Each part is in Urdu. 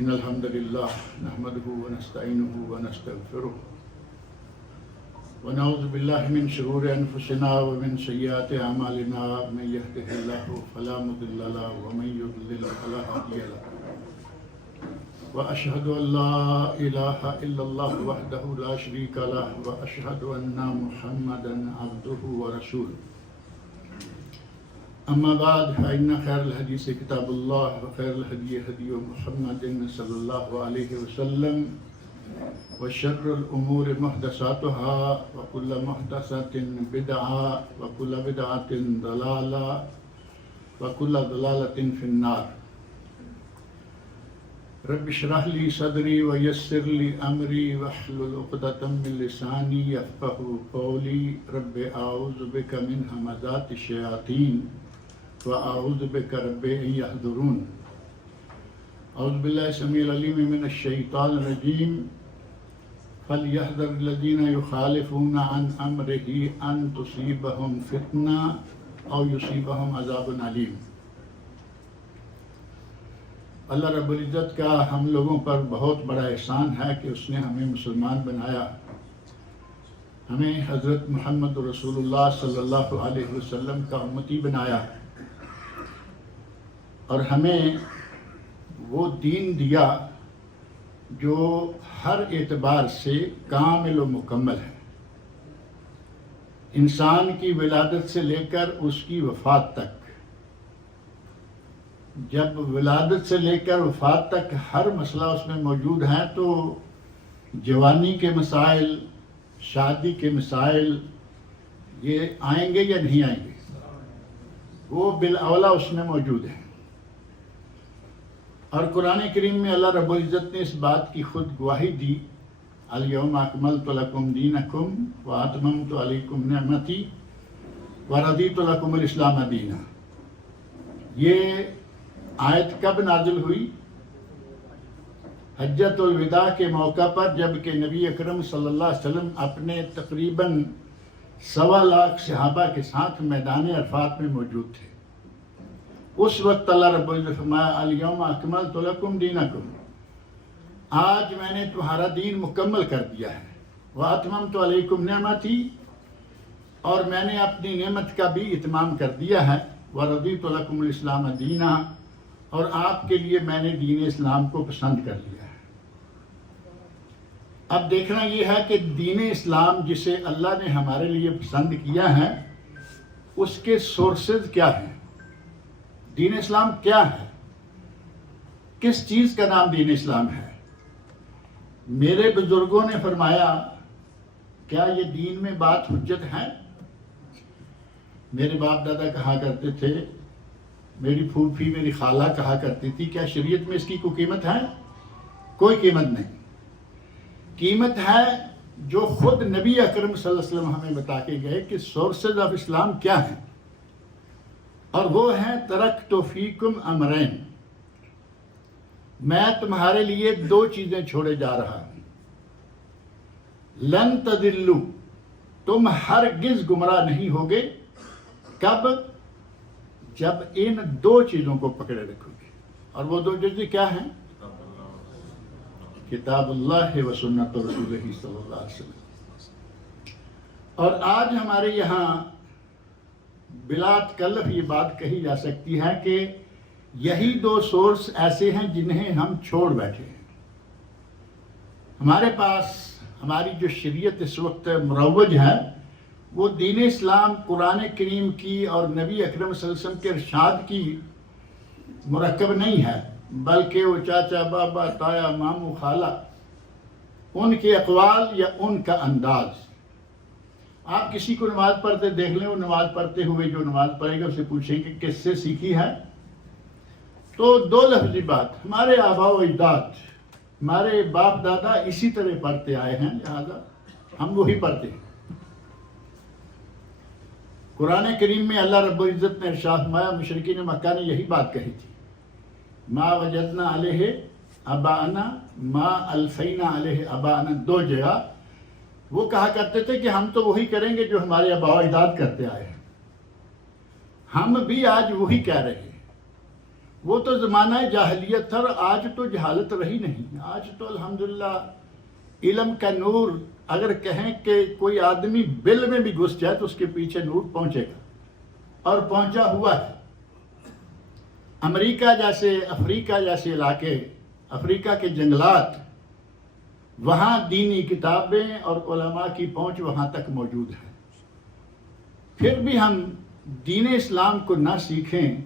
إن الحمد لله نحمده ونستعينه ونستغفره ونعوذ بالله من شرور أنفسنا ومن سيئات أعمالنا من يهده الله فلا مضل له ومن يضلل فلا هادي له وأشهد أن لا إله إلا الله وحده لا شريك له وأشهد أن محمدا عبده ورسوله أما بعد فإن خير الحديث كتاب الله وخير الهدي هدي محمد صلى الله عليه وسلم وشر الأمور محدثاتها وكل محدثة بدعة وكل بدعة ضلالة وكل ضلالة في النار رب اشرح لي صدري ويسر لي أمري واحلل عقدة من لساني يفقهوا قولي رب أعوذ بك من همزات الشياطين وأعوذ بك رب أن يحضرون أعوذ بالله السميع العليم من الشيطان الرجيم فليحذر الذين يخالفون عن أمره أن تصيبهم فتنة أو يصيبهم عذاب أليم۔ اللہ رب العزت کا ہم لوگوں پر بہت بڑا احسان ہے کہ اس نے ہمیں مسلمان بنایا، ہمیں حضرت محمد رسول اللہ صلی اللہ علیہ وسلم کا امتی بنایا اور ہمیں وہ دین دیا جو ہر اعتبار سے کامل و مکمل ہے، انسان کی ولادت سے لے کر اس کی وفات تک، جب ولادت سے لے کر وفات تک ہر مسئلہ اس میں موجود ہے تو جوانی کے مسائل، شادی کے مسائل یہ آئیں گے یا نہیں آئیں گے؟ وہ بالاولا اس میں موجود ہیں۔ اور قرآن کریم میں اللہ رب العزت نے اس بات کی خود گواہی دی، الیوم اکملت لکم دینکم واتممت علیکم نعمتی ورضیت لکم الاسلام دینا۔ یہ آیت کب نازل ہوئی؟ حجۃ الوداع کے موقع پر، جب کہ نبی اکرم صلی اللہ علیہ وسلم اپنے تقریباً 1.25 لاکھ صحابہ کے ساتھ میدان عرفات میں موجود تھے۔ اس وقت اللہ رب العزت نے فرمایا الیوم اکملت لکم دینکم، آج میں نے تمہارا دین مکمل کر دیا ہے، واتممت علیکم نعمتی، اور میں نے اپنی نعمت کا بھی اتمام کر دیا ہے، ورضیت لکم الاسلام دینا، اور آپ کے لیے میں نے دین اسلام کو پسند کر لیا ہے۔ اب دیکھنا یہ ہے کہ دین اسلام جسے اللہ نے ہمارے لیے پسند کیا ہے اس کے سورسز کیا ہیں؟ دین اسلام کیا ہے؟ کس چیز کا نام دین اسلام ہے؟ میرے بزرگوں نے فرمایا کیا یہ دین میں بات حجت ہے؟ میرے باپ دادا کہا کرتے تھے، میری پھوپھی میری خالہ کہا کرتی تھی، کیا شریعت میں اس کی کوئی قیمت ہے؟ کوئی قیمت نہیں۔ قیمت ہے جو خود نبی اکرم صلی اللہ علیہ وسلم ہمیں بتا کے گئے کہ سورسز آف اسلام کیا ہیں، اور وہ ہیں ترکت فیکم امرین، میں تمہارے لیے 2 چیزیں چھوڑے جا رہا ہوں، لن تضلوا، تم ہرگز گمراہ نہیں ہوگے، کب؟ جب ان 2 چیزوں کو پکڑے رکھو گے، اور وہ 2 چیزیں کیا ہیں؟ کتاب اللہ و سنت رسولہ صلی اللہ علیہ وسلم۔ اور آج ہمارے یہاں بلا تکلف یہ بات کہی جا سکتی ہے کہ یہی 2 سورس ایسے ہیں جنہیں ہم چھوڑ بیٹھے ہیں۔ ہمارے پاس ہماری جو شریعت اس وقت مروج ہے وہ دین اسلام قرآن کریم کی اور نبی اکرم صلی اللہ علیہ وسلم کے ارشاد کی مرکب نہیں ہے، بلکہ وہ چاچا بابا تایا ماموں خالہ ان کے اقوال یا ان کا انداز۔ آپ کسی کو نماز پڑھتے دیکھ لیں، وہ نماز پڑھتے ہوئے جو نماز پڑھے گا اسے پوچھیں کہ کس سے سیکھی ہے، تو 2 لفظی بات، ہمارے آباء و اجداد، ہمارے باپ دادا اسی طرح پڑھتے آئے ہیں، لہذا ہم وہی پڑھتے ہیں۔ قرآن کریم میں اللہ رب العزت نے ارشاد فرمایا، مشرکین مکہ نے یہی بات کہی تھی، ما وجدنا علیہ اباءنا ما الفینا علیہ اباءنا، 2 جگہ وہ کہا کرتے تھے کہ ہم تو وہی کریں گے جو ہمارے آباء و اجداد کرتے آئے ہیں، ہم بھی آج وہی کہہ رہے ہیں۔ وہ تو زمانہ جاہلیت تھا، اور آج تو جہالت رہی نہیں. آج تو الحمدللہ علم کا نور، اگر کہیں کہ کوئی آدمی بل میں بھی گھس جائے تو اس کے پیچھے نور پہنچے گا، اور پہنچا ہوا ہے. امریکہ جیسے، افریقہ جیسے علاقے، افریقہ کے جنگلات، وہاں دینی کتابیں اور علماء کی پہنچ وہاں تک موجود ہے. پھر بھی ہم دین اسلام کو نہ سیکھیں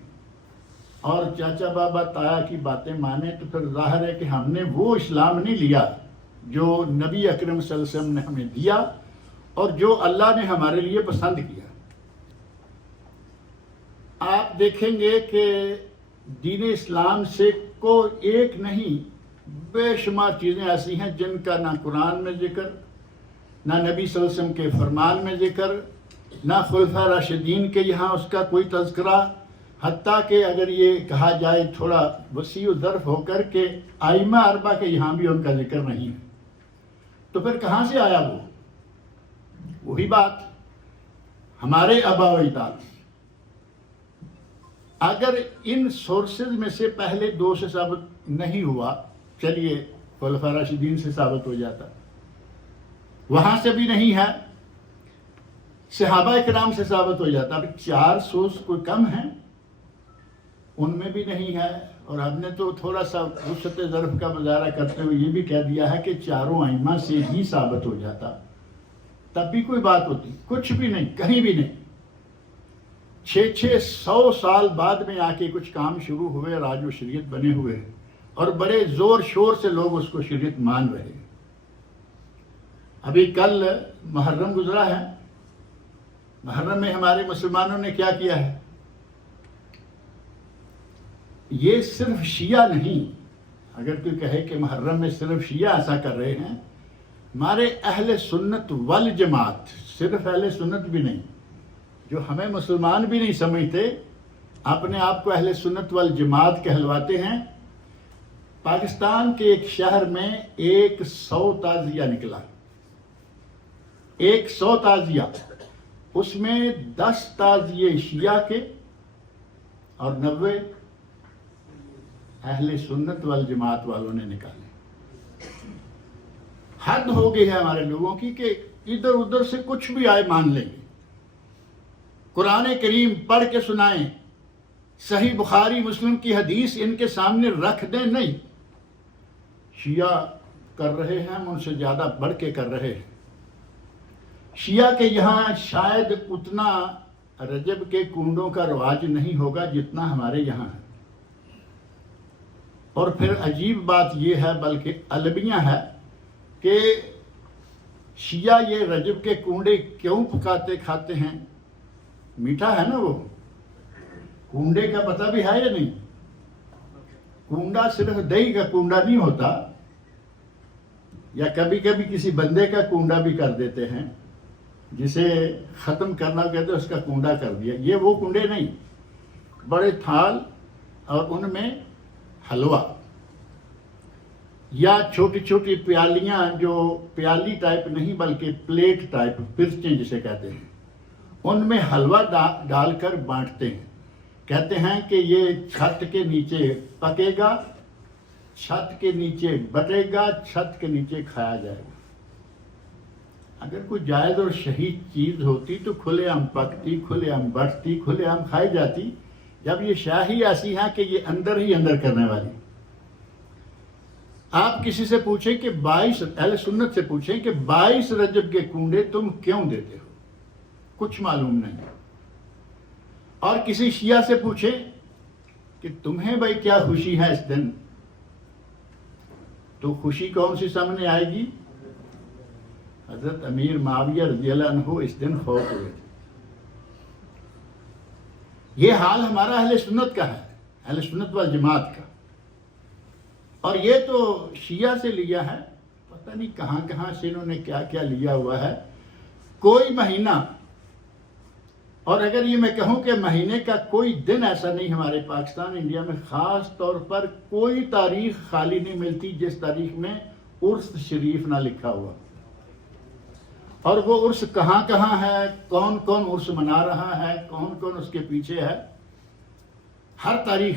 اور چاچا بابا تایا کی باتیں مانیں، تو پھر ظاہر ہے کہ ہم نے وہ اسلام نہیں لیا جو نبی اکرم صلی اللہ علیہ وسلم نے ہمیں دیا اور جو اللہ نے ہمارے لیے پسند کیا. آپ دیکھیں گے کہ دین اسلام سے کوئی ایک نہیں، بے شمار چیزیں ایسی ہیں جن کا نہ قرآن میں ذکر، نہ نبی صلی اللہ علیہ وسلم کے فرمان میں ذکر، نہ خلفاء راشدین کے یہاں اس کا کوئی تذکرہ. حتیٰ کہ اگر یہ کہا جائے تھوڑا وسیع ظرف ہو کر کے ائمہ اربعہ کے یہاں بھی ان کا ذکر نہیں ہے، تو پھر کہاں سے آیا وہ؟ وہی بات، ہمارے آباء و اجداد. اگر ان سورسز میں سے پہلے دو سے ثابت نہیں ہوا، چلیے خلفاء راشدین سے ثابت ہو جاتا، وہاں سے بھی نہیں ہے، صحابہ کرام سے ثابت ہو جاتا. اب 4 سورس کوئی کم ہیں، ان میں بھی نہیں ہے. اور ہم نے تو تھوڑا سا وسعت ظرف کا مظاہرہ کرتے ہوئے یہ بھی کہہ دیا ہے کہ چاروں ائمہ سے ہی ثابت ہو جاتا، تب بھی کوئی بات ہوتی. کچھ بھی نہیں، کہیں بھی نہیں. 600 سال بعد میں آ کے کچھ کام شروع ہوئے اور آج وہ شریعت بنے ہوئے ہیں، اور بڑے زور شور سے لوگ اس کو شریعت مان رہے ہیں. ابھی کل محرم گزرا ہے. محرم میں ہمارے مسلمانوں نے کیا کیا ہے؟ یہ صرف شیعہ نہیں، اگر کوئی کہے کہ محرم میں صرف شیعہ ایسا کر رہے ہیں، ہمارے اہل سنت والجماعت، صرف اہل سنت بھی نہیں، جو ہمیں مسلمان بھی نہیں سمجھتے، اپنے آپ کو اہل سنت والجماعت کہلواتے ہیں. پاکستان کے ایک شہر میں 100 تعزیہ نکلا، 100 تعزیہ، اس میں 10 تعزیے شیعہ کے اور 90 اہل سنت والجماعت والوں نے نکالے. حد ہو گئی ہے ہمارے لوگوں کی کہ ادھر ادھر سے کچھ بھی آئے مان لیں گے. قرآن کریم پڑھ کے سنائیں، صحیح بخاری مسلم کی حدیث ان کے سامنے رکھ دیں، نہیں. شیعہ کر رہے ہیں، ہم ان سے زیادہ بڑھ کے کر رہے ہیں. شیعہ کے یہاں شاید اتنا رجب کے کنڈوں کا رواج نہیں ہوگا جتنا ہمارے یہاں ہے. اور پھر عجیب بات یہ ہے، بلکہ المیہ ہے، کہ شیعہ یہ رجب کے کنڈے کیوں پکاتے کھاتے ہیں؟ میٹھا ہے نا وہ. کنڈے کا پتہ بھی ہے یا نہیں؟ کنڈا صرف دہی کا کنڈا نہیں ہوتا، یا کبھی کبھی کسی بندے کا کنڈا بھی کر دیتے ہیں، جسے ختم کرنا کہتے ہیں اس کا کنڈا کر دیا. یہ وہ کنڈے نہیں، بڑے تھال اور ان میں حلوہ، یا چھوٹی چھوٹی پیالیاں، جو پیالی ٹائپ نہیں بلکہ پلیٹ ٹائپ، پرچیں جسے کہتے ہیں، ان میں حلوہ ڈال کر بانٹتے ہیں. کہتے ہیں کہ یہ چھت کے نیچے پکے گا، چھت کے نیچے بٹے گا، چھت کے نیچے کھایا جائے گا. اگر کوئی جائز اور شہید چیز ہوتی تو کھلے عام پکتی، کھلے عام بٹتی، کھلے عام کھائی جاتی. جب یہ شاہی ایسی ہے کہ یہ اندر ہی اندر کرنے والی. آپ کسی سے پوچھیں کہ 22 اہل سنت سے پوچھیں کہ 22 رجب کے کنڈے تم کیوں دیتے ہو؟ کچھ معلوم نہیں. اور کسی شیعہ سے پوچھیں کہ تمہیں بھائی کیا خوشی ہے اس دن، تو خوشی کون سی سامنے آئے گی؟ حضرت امیر معاویہ رضی اللہ عنہ اس دن فوت ہوئے تھے. یہ حال ہمارا اہل سنت کا ہے، اہل سنت والجماعت کا. اور یہ تو شیعہ سے لیا ہے، پتہ نہیں کہاں کہاں سے انہوں نے کیا کیا لیا ہوا ہے. کوئی مہینہ، اور اگر یہ میں کہوں کہ مہینے کا کوئی دن ایسا نہیں ہمارے پاکستان انڈیا میں، خاص طور پر کوئی تاریخ خالی نہیں ملتی جس تاریخ میں عرس شریف نہ لکھا ہوا. اور وہ عرس کہاں کہاں ہے، کون کون عرس منا رہا ہے، کون کون اس کے پیچھے ہے، ہر تاریخ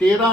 13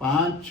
5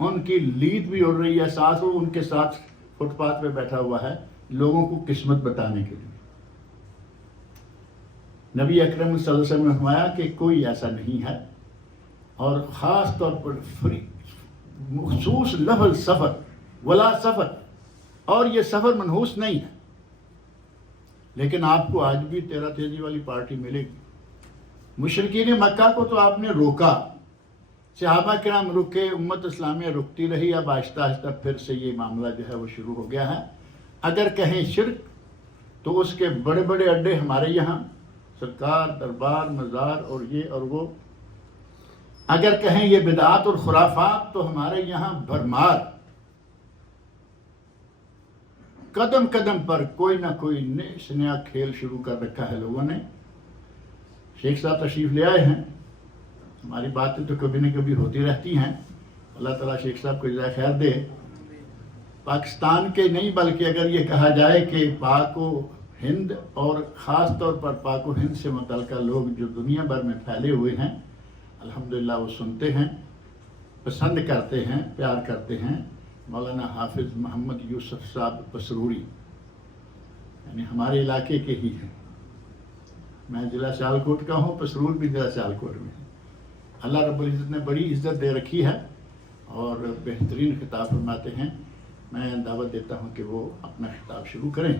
ان کی لید بھی اڑ رہی ہے، ساتھ وہ ان کے ساتھ فٹ پاتھ پہ بیٹھا ہوا ہے لوگوں کو قسمت بتانے کے لیے۔ نبی اکرم صلی اللہ علیہ وسلم نے فرمایا کہ کوئی ایسا نہیں ہے، اور خاص طور پر مخصوص لفظ سفر، ولا سفر، اور یہ سفر منحوس نہیں ہے، لیکن آپ کو آج بھی تیرا تیزی والی پارٹی ملے گی۔ مشرکین مکہ کو تو آپ نے روکا، صحابہ کرام رکے، امت اسلامیہ رکتی رہی، اب آہستہ آہستہ پھر سے یہ معاملہ جو ہے وہ شروع ہو گیا ہے۔ اگر کہیں شرک تو اس کے بڑے بڑے اڈے ہمارے یہاں، سرکار، دربار، مزار اور یہ اور وہ۔ اگر کہیں یہ بدعات اور خرافات تو ہمارے یہاں بھرمار، قدم قدم پر کوئی نہ کوئی نیا کھیل شروع کر رکھا ہے لوگوں نے۔ شیخ صاحب تشریف لے آئے ہیں، ہماری باتیں تو کبھی نہ کبھی ہوتی رہتی ہیں، اللہ تعالیٰ شیخ صاحب کو جزائے خیر دے۔ پاکستان کے نہیں بلکہ اگر یہ کہا جائے کہ پاک و ہند اور خاص طور پر پاک و ہند سے متعلقہ لوگ جو دنیا بھر میں پھیلے ہوئے ہیں، الحمدللہ وہ سنتے ہیں، پسند کرتے ہیں، پیار کرتے ہیں مولانا حافظ محمد یوسف صاحب پسروری، یعنی ہمارے علاقے کے ہی ہیں۔ میں ضلع سیالکوٹ کا ہوں، پسرور بھی ضلع سیالکوٹ میں ہے۔ اللہ رب العزت نے بڑی عزت دے رکھی ہے اور بہترین خطاب فرماتے ہیں۔ میں دعوت دیتا ہوں کہ وہ اپنا خطاب شروع کریں۔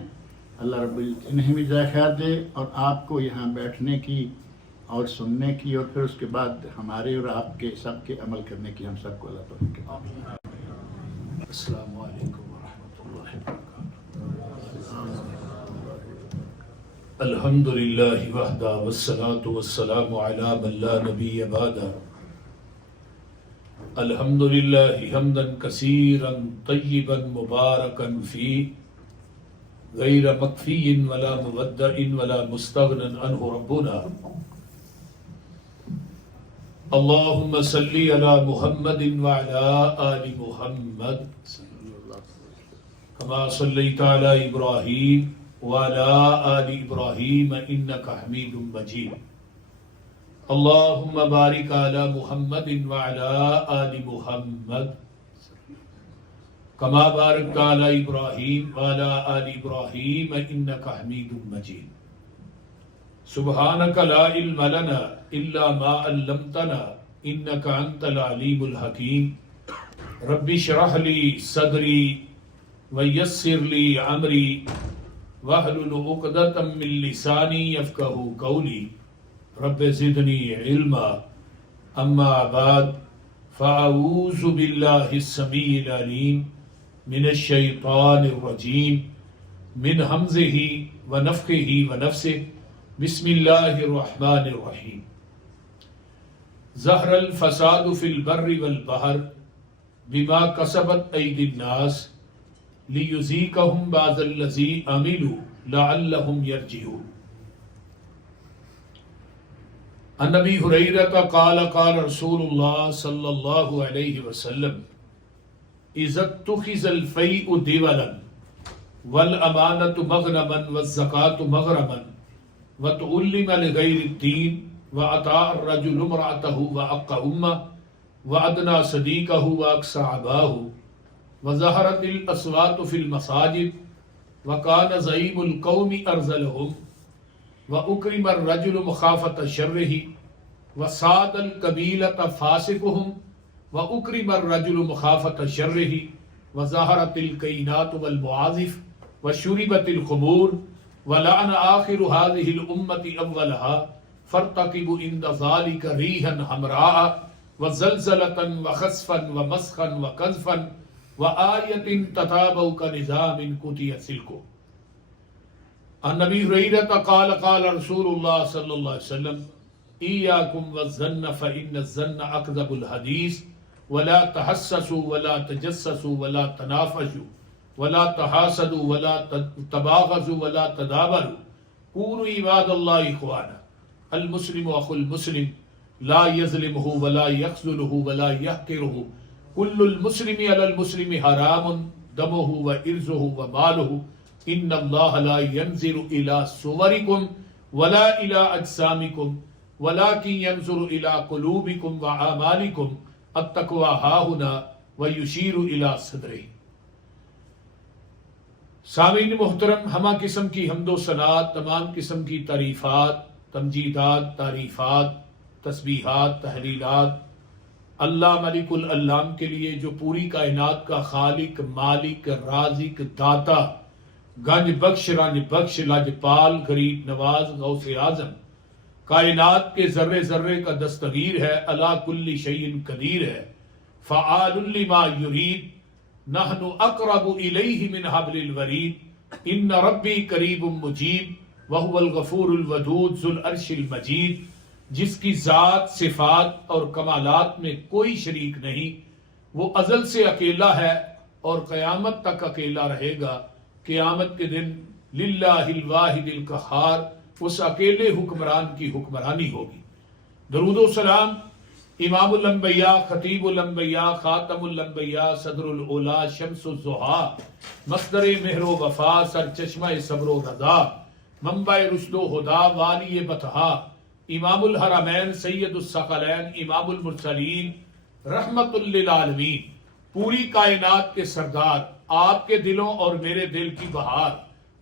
اللہ رب العزت انہیں بھی جزائے خیر دے اور آپ کو یہاں بیٹھنے کی اور سننے کی اور پھر اس کے بعد ہمارے اور آپ کے سب کے عمل کرنے کی ہم سب کو اللہ توفیق دے۔ السلام علیکم ورحمۃ اللہ وبرکاتہ۔ الحمدللہ وحدہ والصلاة والسلام علی من لا نبی بعدہ۔ الحمدللہ حمدا کثیرا طیبا مبارکا فیہ، غیر مکفی ولا مودع ولا مستغنى عنہ ربنا۔ اللہم صلی علی محمد وعلی آل محمد کما صلیت علی ابراہیم وعلی آل ابراہیم انک حمید مجید۔ اللہم بارک علی محمد وعلی آل محمد کما بارکت علی ابراہیم وعلی آل ابراہیم انک حمید مجید۔ سبحانک لا علم لنا الا ما علمتنا انک انت العلیم الحکیم۔ رب اشرح لی صدری ویسر لی امری واحلل عقدۃ من لسانی یفقہوا قولی۔ رب زدنی علما۔ اما بعد فاعوذ باللہ السمیع العلیم من الشیطان الرجیم من ہمزہ ونفخہ ونفثہ۔ بسم اللہ الرحمن الرحیم۔ ظہر الفساد فی البر والبحر بما کسبت ایدی الناس لیذیقہم بعض الذی عملوا لعلہم یرجعون۔ عن ابی ہریرہ قال قال رسول اللہ صلی اللہ علیہ وسلم اذا اتخذ الفیء دیولا والامانۃ مغنما والزکاة مغرما وتعلم لغیر الدین وأطاع الرجل امرأته وأق أمه وأدنى صديقه وأقصى أباه وظهرت الأصوات في المساجد وكان زعيم القوم أرذلهم وأكرم الرجل مخافة شره وساد القبيلة فاسقهم وأكرم الرجل مخافة شره وظهرت الكينات والمعازف وشربت الخمور ولعن آخر هذه الأمة أولها فارتقبوا عند ذلك ريحا حمراء وزلزلة وخسفا ومسخا وقذفا وآية تتابعوا كنظام قطع سلكه۔ عن ابي هريرة قال قال رسول الله صلى الله عليه وسلم إياكم والظن فإن الظن أكذب الحديث ولا تحسسوا ولا تجسسوا ولا تنافسوا ولا تحاسدوا ولا تباغضوا ولا تدابروا كونوا عباد الله إخوانا۔ المسلم اخو المسلم لا يظلمه ولا يخذله ولا يحقره كل المسلم على المسلم حرام دمه وإرزه وماله ان الله لا ينظر الى صوركم ولا الى اجسامكم ولكن ينظر الى قلوبكم واعمالكم التقوى ها هنا وَيُشِيرُ إِلَى صَدْرِهِ۔ سامعین محترم، ہمہ قسم کی حمد و ثناء، تمام قسم کی تعریفات، تمجیدات، تعریفات، تسبیحات، تحلیلات اللہ ملک العلام کے لیے، جو پوری کائنات کا خالق، مالک، رازق، داتا، گنج بخش، رنج بخش، لجپال، غریب نواز، غوث اعظم، کائنات کے ذرے ذرے کا دستگیر ہے، علی کل شیء قدیر ہے، فعال لما یرید، نحن اقرب الیہ من حبل الورید، ان ربی قریب مجیب وہو الغفور الودود ذو العرش المجید، جس کی ذات، صفات اور کمالات میں کوئی شریک نہیں، وہ ازل سے اکیلا ہے اور قیامت تک اکیلا رہے گا۔ قیامت کے دن للہ الواحد القہار، اس اکیلے حکمران کی حکمرانی ہوگی۔ درود و سلام امام الانبیاء، خطیب الانبیاء، خاتم الانبیاء، صدر الاولا، شمس الضحیٰ، مصدر مہر و وفا، سرچشمہ صبر و رضا، منبع رشد و ہدا، والی بطحا، امام الحرمین، سید الثقلین، امام المرسلین، رحمت للعالمین، پوری کائنات کے سردار، آپ کے دلوں اور میرے دل کی بہار،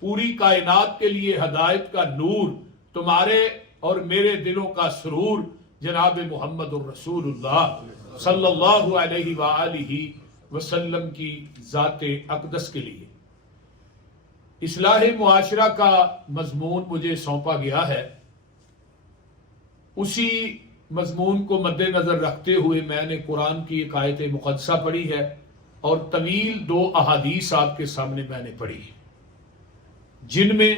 پوری کائنات کے لیے ہدایت کا نور، تمہارے اور میرے دلوں کا سرور، جناب محمد الرسول اللہ صلی اللہ علیہ وآلہ وسلم کی ذات اقدس کے لیے۔ اصلاح معاشرہ کا مضمون مجھے سونپا گیا ہے، اسی مضمون کو مد نظر رکھتے ہوئے میں نے قرآن کی ایک آیت مقدسہ پڑھی ہے اور طویل 2 احادیث آپ کے سامنے میں نے پڑھی، جن میں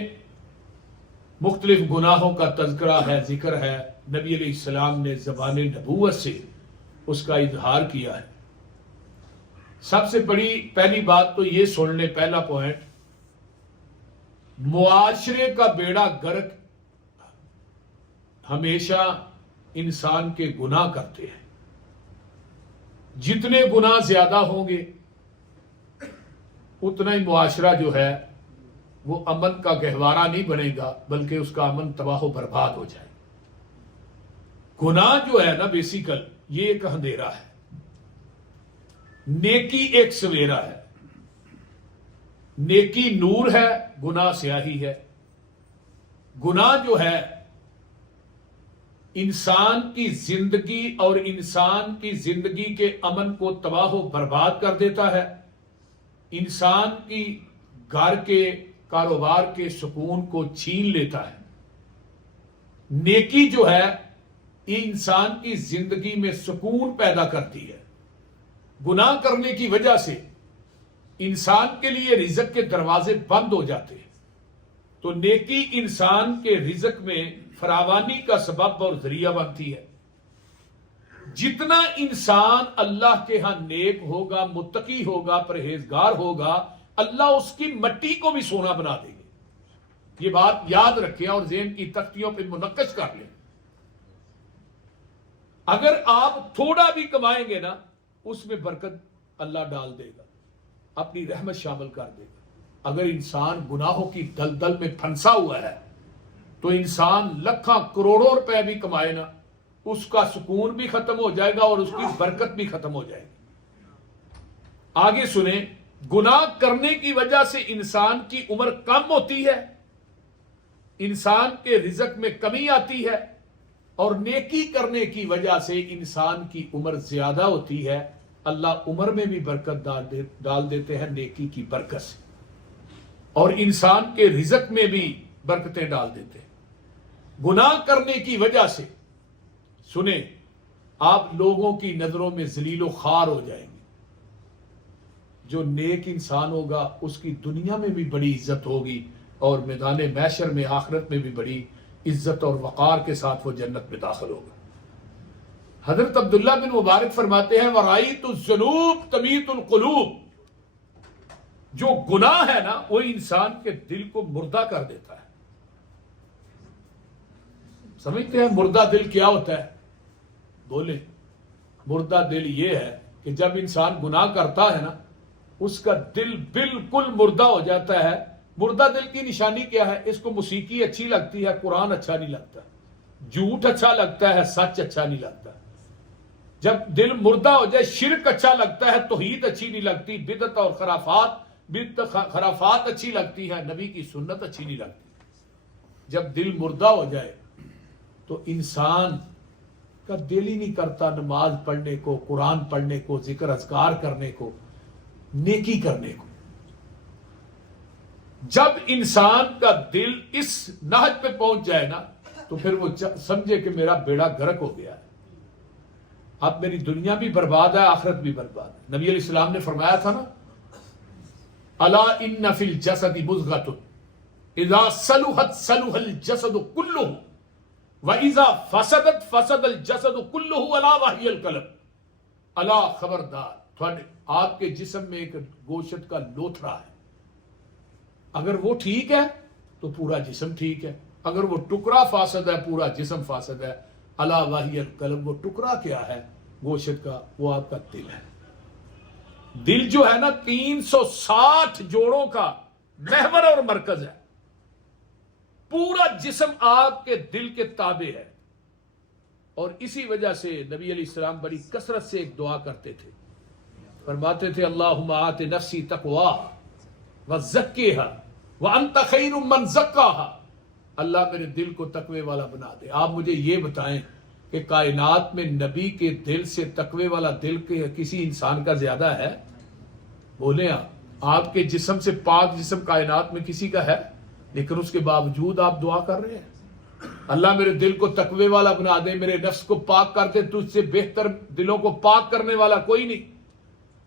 مختلف گناہوں کا تذکرہ ہے، ذکر ہے، نبی علیہ السلام نے زبان نبوت سے اس کا اظہار کیا ہے۔ سب سے بڑی پہلی بات تو یہ سن لیں، پہلا پوائنٹ، معاشرے کا بیڑا گرک ہمیشہ انسان کے گناہ کرتے ہیں۔ جتنے گناہ زیادہ ہوں گے اتنا ہی معاشرہ جو ہے وہ امن کا گہوارہ نہیں بنے گا، بلکہ اس کا امن تباہ و برباد ہو جائے۔ گناہ جو ہے نا بیسیکل یہ ایک اندھیرا ہے، نیکی ایک سویرا ہے۔ نیکی نور ہے، گناہ سیاہی ہے۔ گناہ جو ہے انسان کی زندگی اور انسان کی زندگی کے امن کو تباہ و برباد کر دیتا ہے، انسان کی گھر کے کاروبار کے سکون کو چھین لیتا ہے۔ نیکی جو ہے یہ انسان کی زندگی میں سکون پیدا کرتی ہے۔ گناہ کرنے کی وجہ سے انسان کے لیے رزق کے دروازے بند ہو جاتے ہیں، تو نیکی انسان کے رزق میں فراوانی کا سبب اور ذریعہ بنتی ہے۔ جتنا انسان اللہ کے ہاں نیک ہوگا، متقی ہوگا، پرہیزگار ہوگا، اللہ اس کی مٹی کو بھی سونا بنا دے گے۔ یہ بات یاد رکھیں اور ذہن کی تختیوں پہ منقش کر لیں۔ اگر آپ تھوڑا بھی کمائیں گے نا، اس میں برکت اللہ ڈال دے گا، اپنی رحمت شامل کر دے گا۔ اگر انسان گناہوں کی دلدل میں پھنسا ہوا ہے تو انسان لاکھاں کروڑوں روپے بھی کمائے نا، اس کا سکون بھی ختم ہو جائے گا اور اس کی برکت بھی ختم ہو جائے گی۔ آگے سنیں، گناہ کرنے کی وجہ سے انسان کی عمر کم ہوتی ہے، انسان کے رزق میں کمی آتی ہے، اور نیکی کرنے کی وجہ سے انسان کی عمر زیادہ ہوتی ہے۔ اللہ عمر میں بھی برکت ڈال دیتے ہیں نیکی کی برکت سے، اور انسان کے رزق میں بھی برکتیں ڈال دیتے ہیں۔ گناہ کرنے کی وجہ سے سنیں، آپ لوگوں کی نظروں میں ذلیل و خوار ہو جائیں گے۔ جو نیک انسان ہوگا اس کی دنیا میں بھی بڑی عزت ہوگی اور میدان محشر میں آخرت میں بھی بڑی عزت اور وقار کے ساتھ وہ جنت میں داخل ہوگا۔ حضرت عبداللہ بن مبارک فرماتے ہیں وَرَأَيْتُ الذُّنُوبَ تَمِيتُ الْقُلُوبَ، جو گناہ ہے نا وہ انسان کے دل کو مردہ کر دیتا ہے۔ سمجھتے ہیں مردہ دل کیا ہوتا ہے؟ بولیں۔ مردہ دل یہ ہے کہ جب انسان گناہ کرتا ہے نا اس کا دل بالکل مردہ ہو جاتا ہے۔ مردہ دل کی نشانی کیا ہے؟ اس کو موسیقی اچھی لگتی ہے، قرآن اچھا نہیں لگتا، جھوٹ اچھا لگتا ہے، سچ اچھا نہیں لگتا۔ جب دل مردہ ہو جائے شرک اچھا لگتا ہے، توحید اچھی نہیں لگتی، بدعت اور خرافات اچھی لگتی ہیں، نبی کی سنت اچھی نہیں لگتی۔ جب دل مردہ ہو جائے تو انسان کا دل ہی نہیں کرتا نماز پڑھنے کو، قرآن پڑھنے کو، ذکر اذکار کرنے کو، نیکی کرنے کو۔ جب انسان کا دل اس نہج پہ پہنچ جائے نا تو پھر وہ سمجھے کہ میرا بیڑا غرق ہو گیا ہے، اب میری دنیا بھی برباد ہے، آخرت بھی برباد ہے۔ نبی علیہ السلام نے فرمایا تھا نا، الا ان فی الجسد مضغۃ اذا صلحت صلح الجسد کلہ واذا فسدت فسد الجسد کلہ الا وہی القلب۔ الا خبردار، آپ کے جسم میں ایک گوشت کا لوتھڑا ہے، اگر وہ ٹھیک ہے تو پورا جسم ٹھیک ہے، اگر وہ ٹکڑا فاسد ہے پورا جسم فاسد ہے۔ الا وہی القلب، وہ ٹکڑا کیا ہے گوشت کا؟ وہ آپ کا دل ہے۔ دل جو ہے نا 360 جوڑوں کا محور اور مرکز ہے، پورا جسم آپ کے دل کے تابع ہے۔ اور اسی وجہ سے نبی علیہ السلام بڑی کثرت سے ایک دعا کرتے تھے، فرماتے تھے اللہم آت نفسی تقواها وزکیها وانت خیر من زکاها۔ اللہ میرے دل کو تقوی والا بنا دے۔ آپ مجھے یہ بتائیں کہ کائنات میں نبی کے دل سے تقوی والا دل کے کسی انسان کا زیادہ ہے؟ بولیں آپ کے جسم سے پاک جسم کائنات میں کسی کا ہے؟ لیکن اس کے باوجود آپ دعا کر رہے ہیں اللہ میرے دل کو تقوی والا بنا دے، میرے نفس کو پاک کر دے، تجھ سے بہتر دلوں کو پاک کرنے والا کوئی نہیں۔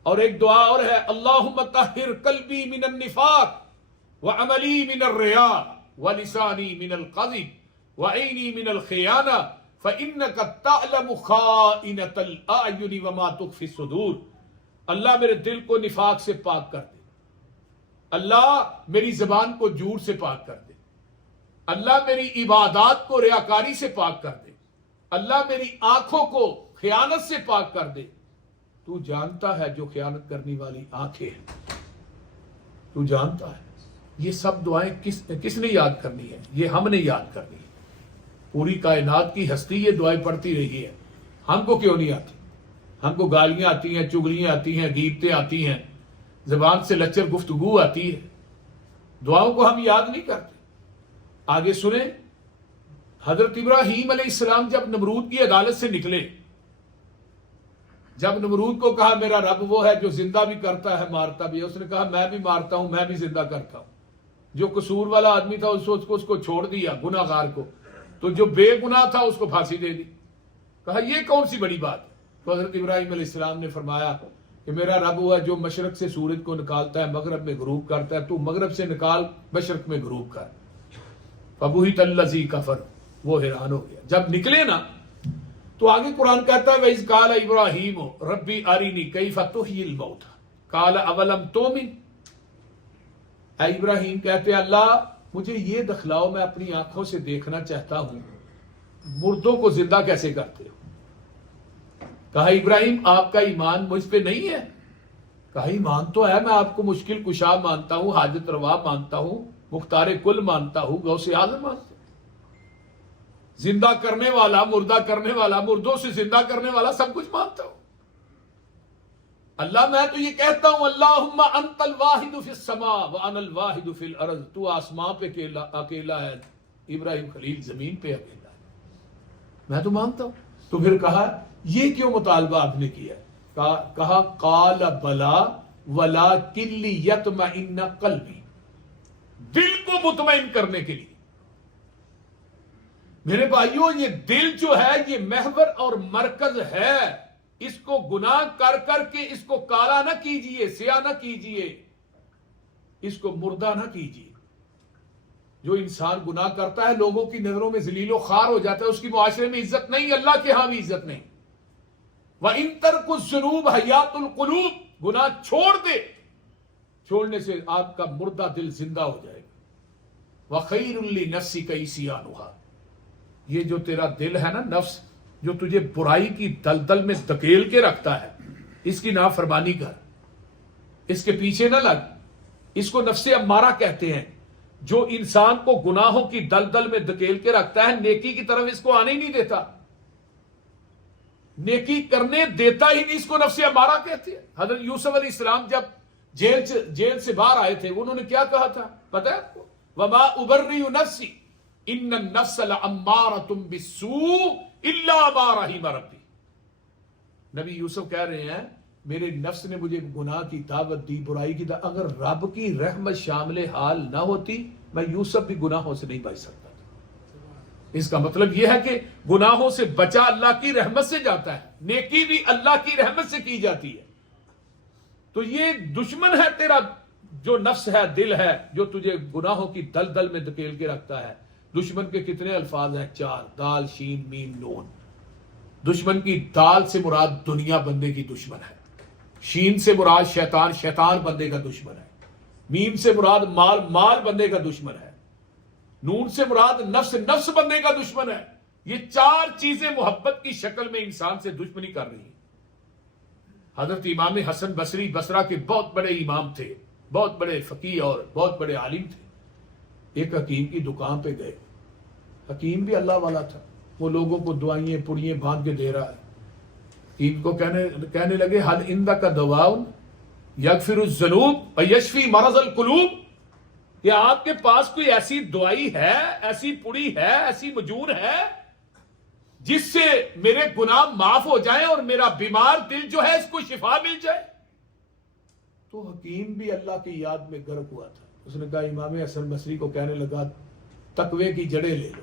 اور ایک دعا اور ہے، اللہم طہر قلبی من النفاق وعملی من الریاء ولسانی من القذب وعینی من الخیانہ فإنک تعلم خائنۃ الأعین وما تخفی الصدور۔ اللہ میرے دل کو نفاق سے پاک کر دے، اللہ میری زبان کو جھوٹ سے پاک کر دے، اللہ میری عبادات کو ریاکاری سے پاک کر دے، اللہ میری آنکھوں کو خیانت سے پاک کر دے۔ تو جانتا ہے جو خیانت کرنے والی آنکھیں ہیں، تو جانتا ہے۔ یہ سب دعائیں کس نے یاد کرنی ہے؟ یہ ہم نے یاد کرنی ہے۔ پوری کائنات کی ہستی یہ دعائیں پڑھتی رہی ہے، ہم کو کیوں نہیں آتی؟ ہم کو گالیاں آتی ہیں، چگلیاں آتی ہیں، غیبتیں آتی ہیں، زبان سے لچر گفتگو آتی ہے، دعاؤں کو ہم یاد نہیں کرتے۔ آگے سنیں، حضرت ابراہیم علیہ السلام جب نمرود کی عدالت سے نکلے، جب نمرود کو کہا میرا رب وہ ہے جو زندہ بھی کرتا ہے مارتا بھی ہے، اس نے کہا میں بھی مارتا ہوں، میں بھی زندہ کرتا ہوں۔ جو قصور والا آدمی تھا اس کو چھوڑ دیا، گناہ گار کو، تو جو بے گناہ تھا اس کو پھانسی دے دی۔ کہا یہ کون سی بڑی بات ہے؟ تو حضرت ابراہیم علیہ السلام نے فرمایا کہ میرا رب ہوا جو مشرق سے سورج کو نکالتا ہے مغرب میں غروب کرتا ہے، تو مغرب سے نکال مشرق میں غروب کر۔ فبہت الذی کفر، وہ حیران ہو گیا۔ جب نکلے نا تو آگے قرآن کہتا ہے وَإِذْ قَالَ إِبْرَاهِيمُ رَبِّ أَرِنِي كَيْفَ تُحْيِي الْمَوْتَى قَالَ أَوَلَمْ تُؤْمِنْ۔ اے ابراہیم کہتے ہیں اللہ مجھے یہ دکھلاؤ، میں اپنی آنکھوں سے دیکھنا چاہتا ہوں مردوں کو زندہ کیسے کرتے ہو۔ کہا ابراہیم آپ کا ایمان مجھ پہ نہیں ہے؟ کہا ایمان تو ہے، میں آپ کو مشکل کشا مانتا ہوں، حاجت روا مانتا ہوں، مختار کل مانتا ہوں، غوث اعظم مانتا ہوں، زندہ کرنے والا، مردہ کرنے والا، مردوں سے زندہ کرنے والا، سب کچھ مانتا ہوں۔ اللہ میں تو یہ کہتا ہوں اللہم انت الواحد فی السماء وانا الواحد فی الارض، تو آسمان پہ اکیلا ہے، ابراہیم خلیل زمین پہ اکیلا ہے، میں تو مانتا ہوں۔ تو پھر کہا یہ کیوں مطالبہ آپ نے کیا؟ کہا قال بلا ولکن لیطمئن قلبی، دل کو مطمئن کرنے کے لیے۔ میرے بھائیوں یہ دل جو ہے یہ محور اور مرکز ہے، اس کو گناہ کر کر کے اس کو کالا نہ کیجئے، سیاہ نہ کیجئے، اس کو مردہ نہ کیجئے۔ جو انسان گناہ کرتا ہے لوگوں کی نظروں میں ذلیل و خوار ہو جاتا ہے، اس کی معاشرے میں عزت نہیں، اللہ کے ہاں بھی عزت نہیں۔ وَإِن تَرْكُ الذُّنُوبَ حَيَاةُ الْقُلُوبِ، گناہ چھوڑ دے، چھوڑنے سے آپ کا مردہ دل زندہ ہو جائے گا۔ وَخَيْرٌ لِنَفْسِكَ عِصْيَانُهَا، یہ جو تیرا دل ہے نا، نفس جو تجھے برائی کی دلدل میں دھکیل کے رکھتا ہے، اس کی نافرمانی کر، اس کے پیچھے نہ لگ۔ اس کو نفس امارہ کہتے ہیں، جو انسان کو گناہوں کی دلدل میں دھکیل کے رکھتا ہے، نیکی کی طرف اس کو آنے ہی نہیں دیتا۔ نیکی کرنے دیتا ہی نہیں، اس کو نفس امارہ کہتے ہیں۔ حضرت یوسف علیہ السلام جب جیل سے باہر آئے تھے، انہوں نے کیا کہا تھا پتہ ہے آپ کو؟ وما ابرئ نفسی ان النفس لامارۃ بالسوء الا ما رحم ربی۔ نبی یوسف کہہ رہے ہیں میرے نفس نے مجھے گناہ کی دعوت دی، برائی کی دعوت، اگر رب کی رحمت شامل حال نہ ہوتی میں یوسف بھی گناہوں سے نہیں بچ سکتا تھا۔ اس کا مطلب یہ ہے کہ گناہوں سے بچا اللہ کی رحمت سے جاتا ہے، نیکی بھی اللہ کی رحمت سے کی جاتی ہے۔ تو یہ دشمن ہے تیرا، جو نفس ہے، دل ہے، جو تجھے گناہوں کی دلدل میں دھکیل کے رکھتا ہے۔ دشمن کے کتنے الفاظ ہیں؟ 4، دال شین میم نون۔ دشمن کی دال سے مراد دنیا بندے کی دشمن ہے، شین سے مراد شیطان، شیطان بندے کا دشمن ہے، میم سے مراد مال، مال بندے کا دشمن ہے، نون سے مراد نفس، نفس بندے کا دشمن ہے۔ یہ 4 چیزیں محبت کی شکل میں انسان سے دشمنی کر رہی ہیں۔ حضرت امام حسن بصری بصرہ کے بہت بڑے امام تھے، بہت بڑے فقیہ اور بہت بڑے عالم تھے۔ ایک حکیم کی دکان پہ گئے، حکیم بھی اللہ والا تھا، وہ لوگوں کو دعائیں پڑیاں باندھ کے دے رہا ہے۔ حکیم کو کہنے لگے حل عندک دواء یغفر الذنوب ویشفی مرض القلوب، کیا آپ کے پاس کوئی ایسی دوائی ہے، ایسی پڑی ہے، ایسی مجون ہے جس سے میرے گناہ معاف ہو جائیں اور میرا بیمار دل جو ہے اس کو شفا مل جائے؟ تو حکیم بھی اللہ کی یاد میں غرق ہوا تھا۔ اس نے کہا، امام حسن بصری کو کہنے لگا تقوی کی جڑیں لے لو،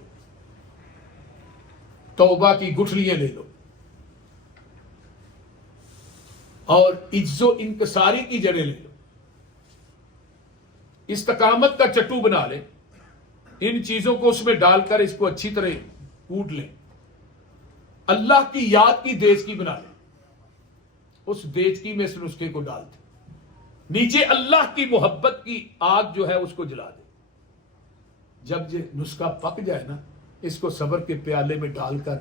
توبہ کی گٹھلیاں لے لو، اور عجز و انکساری کی جڑیں لے لو، استقامت کا چٹو بنا لیں، ان چیزوں کو اس میں ڈال کر اس کو اچھی طرح کوٹ لیں، اللہ کی یاد کی دیچکی بنا لیں، اس دیچکی میں اس نسخے کو ڈال دیں، نیچے اللہ کی محبت کی آگ جو ہے اس کو جلا دیں۔ جب یہ نسخہ پک جائے نا، اس کو صبر کے پیالے میں ڈال کر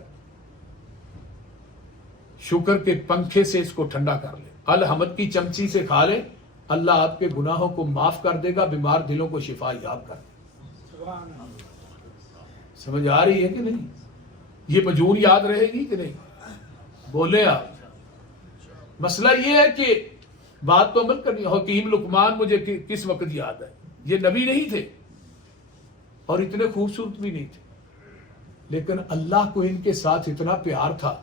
شکر کے پنکھے سے اس کو ٹھنڈا کر لیں، الحمد کی چمچی سے کھا لیں، اللہ آپ کے گناہوں کو معاف کر دے گا، بیمار دلوں کو شفا یاب کر دے گا۔ سمجھ آ رہی ہے کہ نہیں؟ یہ مجون یاد رہے گی کہ نہیں؟ بولے آپ۔ مسئلہ یہ ہے کہ بات تو عمل کرنی ہے۔ حکیم لقمان مجھے کس وقت یاد ہے، یہ نبی نہیں تھے اور اتنے خوبصورت بھی نہیں تھے، لیکن اللہ کو ان کے ساتھ اتنا پیار تھا،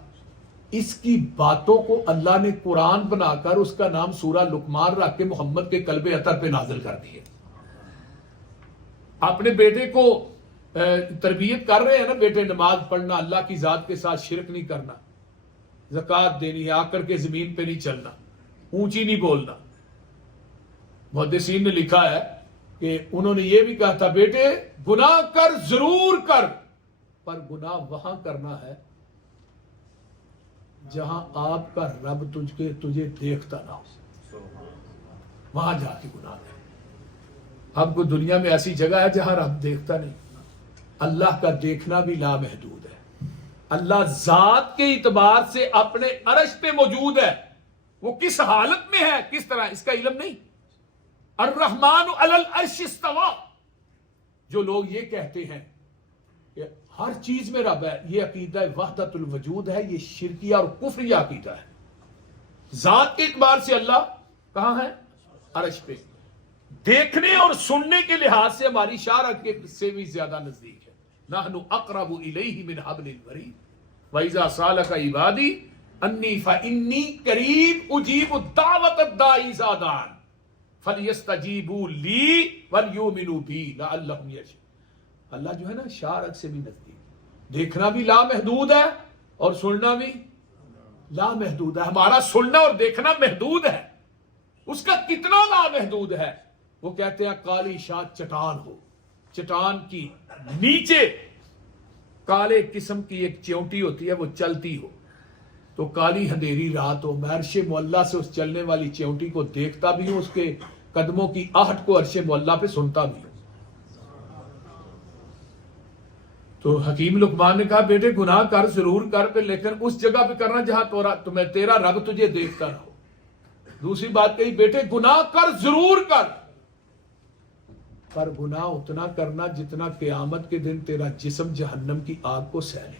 اس کی باتوں کو اللہ نے قرآن بنا کر اس کا نام سورہ لقمان رکھ کے محمد کے قلب اطہر پہ نازل کر دیے۔ اپنے بیٹے کو تربیت کر رہے ہیں نا، بیٹے نماز پڑھنا، اللہ کی ذات کے ساتھ شرک نہیں کرنا، زکوٰۃ دینی ہے، آ کر کے زمین پہ نہیں چلنا، اونچی نہیں بولنا۔ محدثین نے لکھا ہے کہ انہوں نے یہ بھی کہا تھا، بیٹے گناہ کر ضرور کر، پر گناہ وہاں کرنا ہے جہاں آپ کا رب تجھے دیکھتا نہ ہو، وہاں جا کے گناہ کر۔ اب کو دنیا میں ایسی جگہ ہے جہاں رب دیکھتا نہیں، اللہ کا دیکھنا بھی لامحدود ہے۔ اللہ ذات کے اعتبار سے اپنے عرش پہ موجود ہے، وہ کس حالت میں ہے، کس طرح، اس کا علم نہیں۔ الرحمن علی العرش استویٰ، جو لوگ یہ کہتے ہیں کہ ہر چیز میں رب ہے، یہ عقیدہ وحدت الوجود ہے، یہ شرکیہ اور کفریہ عقیدہ ہے۔ ذات کے اعتبار سے اللہ کہاں ہے؟ عرش پہ۔ دیکھنے اور سننے کے لحاظ سے ہماری شارع کے سے بھی زیادہ نزدیک ہے۔ نحن اقرب الیہ من حبل الورید وَإِذَا سَأَلَكَ عِبَادِي أَنِّي فَإِنِّي قَرِيبٌ أُجِيبُ دَعْوَةَ الدَّاعِ إِذَا دَعَانِ فَلْيَسْتَجِيبُوا لِي وَلْيُؤْمِنُوا بِي لَعَلَّهُمْ يَرْشُدُونَ۔ اللہ جو ہے نا شارع سے بھی نزدیک، دیکھنا بھی لامحدود ہے اور سننا بھی لامحدود ہے۔ ہمارا سننا اور دیکھنا محدود ہے، اس کا کتنا لامحدود ہے۔ وہ کہتے ہیں کالی شاہ چٹان ہو، چٹان کی نیچے کالے قسم کی ایک چیونٹی ہوتی ہے، وہ چلتی ہو، تو کالی اندھیری رات ہو، میں عرش معلیٰ سے اس چلنے والی چیونٹی کو دیکھتا بھی ہوں، اس کے قدموں کی آہٹ کو عرش معلیٰ پہ سنتا بھی ہوں۔ تو حکیم لقمان نے کہا، بیٹے گناہ کر ضرور کر پہ، لیکن اس جگہ پہ کرنا جہاں تیرا رب تجھے دیکھتا نہ ہو۔ دوسری بات کہی، بیٹے گناہ کر ضرور کر، پر گناہ اتنا کرنا جتنا قیامت کے دن تیرا جسم جہنم کی آگ کو سہ لے،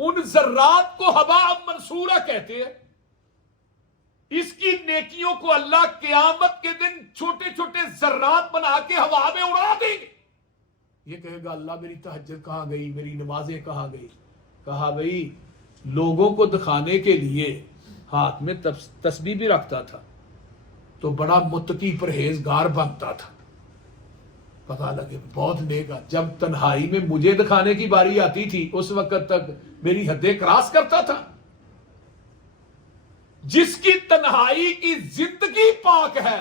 ان ذرات کو ہوا منصورہ کہتے ہیں. اس کی نیکیوں کو اللہ قیامت کے دن چھوٹے چھوٹے ذرات بنا کے ہوا میں اڑا دیں گے. یہ کہے گا اللہ میری تہجد کہاں گئی, میری نمازیں کہاں گئی. کہا بھئی لوگوں کو دکھانے کے لیے ہاتھ میں تسبیح بھی رکھتا تھا تو بڑا متقی پرہیزگار بنتا تھا. پتا لگے بہت نیک. جب تنہائی میں مجھے دکھانے کی باری آتی تھی اس وقت تک میری حدیں کراس کرتا تھا. جس کی تنہائی کی زندگی پاک ہے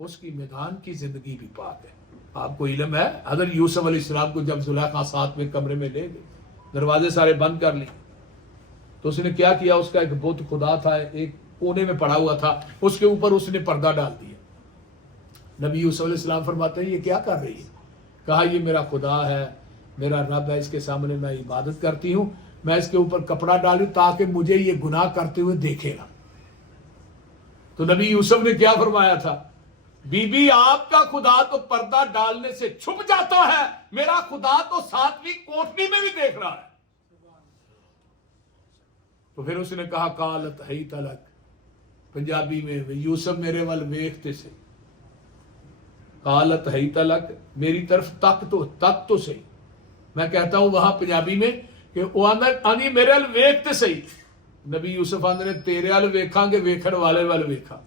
اس کی میدان کی زندگی بھی پاک ہے. آپ کو علم ہے حضرت یوسف علیہ السلام کو جب زلیخا ساتھ میں کمرے میں لے گئے, دروازے سارے بند کر لی, تو اس نے کیا کیا, اس کا ایک بت خدا تھا ایک کونے میں پڑا ہوا تھا, اس کے اوپر اس نے پردہ ڈال دیا. نبی یوسف علیہ السلام فرماتے ہیں یہ کیا کر رہی ہے؟ کہا یہ میرا خدا ہے, میرا رب ہے, اس کے سامنے میں عبادت کرتی ہوں, میں اس کے اوپر کپڑا ڈالوں تاکہ مجھے یہ گناہ کرتے ہوئے دیکھے گا. تو نبی یوسف نے کیا فرمایا تھا, بی بی آپ کا خدا تو پردہ ڈالنے سے چھپ جاتا ہے, میرا خدا تو ساتویں کوٹھری میں بھی دیکھ رہا ہے. تو پھر اس نے کہا قالت حیت لک, پنجابی میں یوسف میرے ول ویکھتے سے, قالت حیت لک میری طرف تک تو صحیح. میں کہتا ہوں وہاں پنجابی میں کہ آنی میرے ول ویکھتے صحیح. نبی یوسف آندے نے تیرے ول ویکھاں گے, ویکھن والے ول ویکھاں.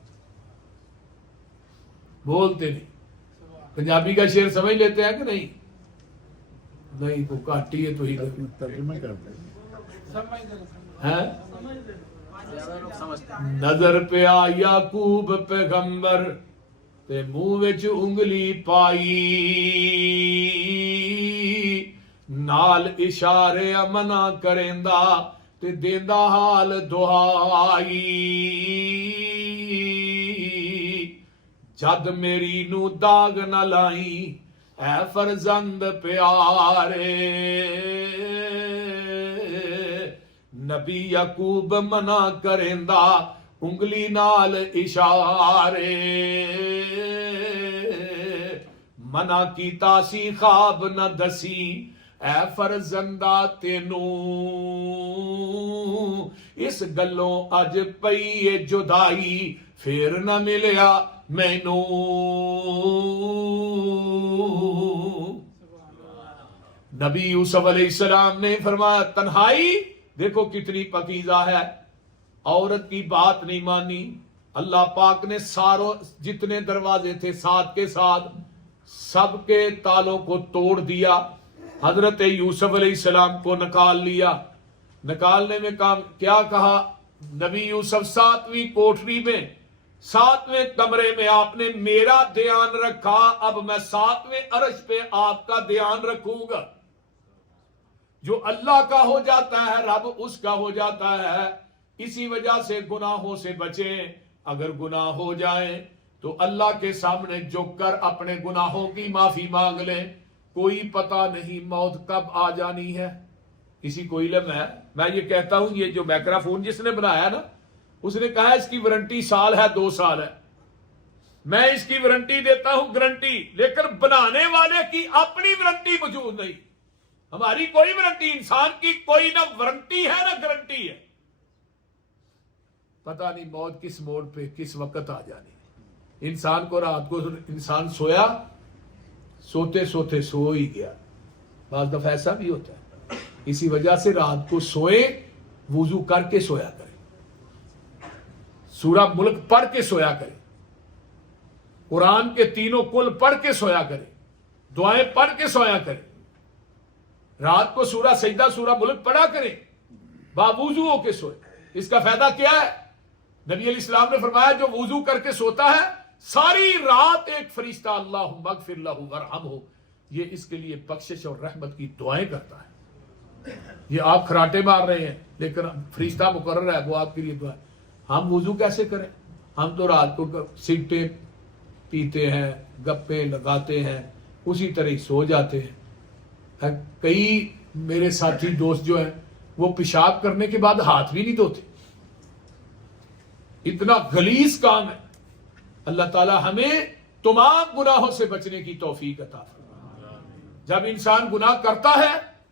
بولتے نہیں. پنجابی کا شعر سمجھ لیتے ہیں کہ نہیں؟ نہیں تو کاٹی ہے تو ہی ترجمہ کرتے ہیں. نظر پہ آ یعقوب پیغمبر تے منہ وچ انگلی پائی, نال اشارے منع کریندا تے دیندا حال دعائی. جد میری نو داغ نہ لائی اے فرزند پیارے, نبی یعقوب منع کریندا انگلی نال اشارے. منع کیتا سی خواب نہ دسی اے فرزندہ تینوں, اس گلوں اج پئی جدائی پھر نہ ملیا مینوں. نبی یوسف علیہ السلام نے فرمایا تنہائی دیکھو کتنی پاکیزہ ہے, عورت کی بات نہیں مانی. اللہ پاک نے ساروں جتنے دروازے تھے ساتھ کے ساتھ سب کے تالوں کو توڑ دیا. حضرت یوسف علیہ السلام کو نکال لیا. نکالنے میں کیا کہا, نبی یوسف ساتویں کوٹھری میں ساتویں کمرے میں آپ نے میرا دھیان رکھا, اب میں ساتویں عرش پہ آپ کا دھیان رکھوں گا. جو اللہ کا ہو جاتا ہے رب اس کا ہو جاتا ہے. اسی وجہ سے گناہوں سے بچیں. اگر گناہ ہو جائیں تو اللہ کے سامنے جھک کر اپنے گناہوں کی معافی مانگ لیں. کوئی پتہ نہیں موت کب آ جانی ہے. کسی کو علم ہے؟ میں یہ کہتا ہوں یہ جو مائکروفون جس نے بنایا نا اس نے کہا اس کی وارنٹی سال ہے 2 سال ہے. میں اس کی وارنٹی دیتا ہوں گارنٹی, لیکن بنانے والے کی اپنی وارنٹی موجود نہیں. ہماری کوئی وارنٹی, انسان کی کوئی نہ وارنٹی ہے نہ گارنٹی ہے. پتہ نہیں موت کس موڑ پہ کس وقت آ جانی. انسان کو رات کو انسان سویا, سوتے سوتے سو ہی گیا. بعض دفعہ ایسا بھی ہوتا ہے. اسی وجہ سے رات کو سوئے وضو کر کے سویا کرے, سورہ ملک پڑھ کے سویا کرے, قرآن کے تینوں کل پڑھ کے سویا کرے, دعائیں پڑھ کے سویا کرے. رات کو سورہ سجدہ سورہ ملک پڑھا کرے, باوضو ہو کے سوئے. اس کا فائدہ کیا ہے؟ نبی علیہ السلام نے فرمایا جو وضو کر کے سوتا ہے ساری رات ایک فرشتہ اللہم اغفر لہ ورحمہ یہ اس کے لیے بخشش اور رحمت کی دعائیں کرتا ہے. یہ آپ کھراٹے مار رہے ہیں لیکن فرشتہ مقرر ہے وہ آپ کے لیے دعا. ہم وضو کیسے کریں؟ ہم تو رات کو سگریٹیں پیتے ہیں, گپیں لگاتے ہیں, اسی طرح ہی سو جاتے ہیں. کئی میرے ساتھی دوست جو ہیں وہ پیشاب کرنے کے بعد ہاتھ بھی نہیں دھوتے. اتنا غلیظ کام ہے. اللہ تعالی ہمیں تمام گناہوں سے بچنے کی توفیق عطا فرمائے. جب انسان گناہ کرتا ہے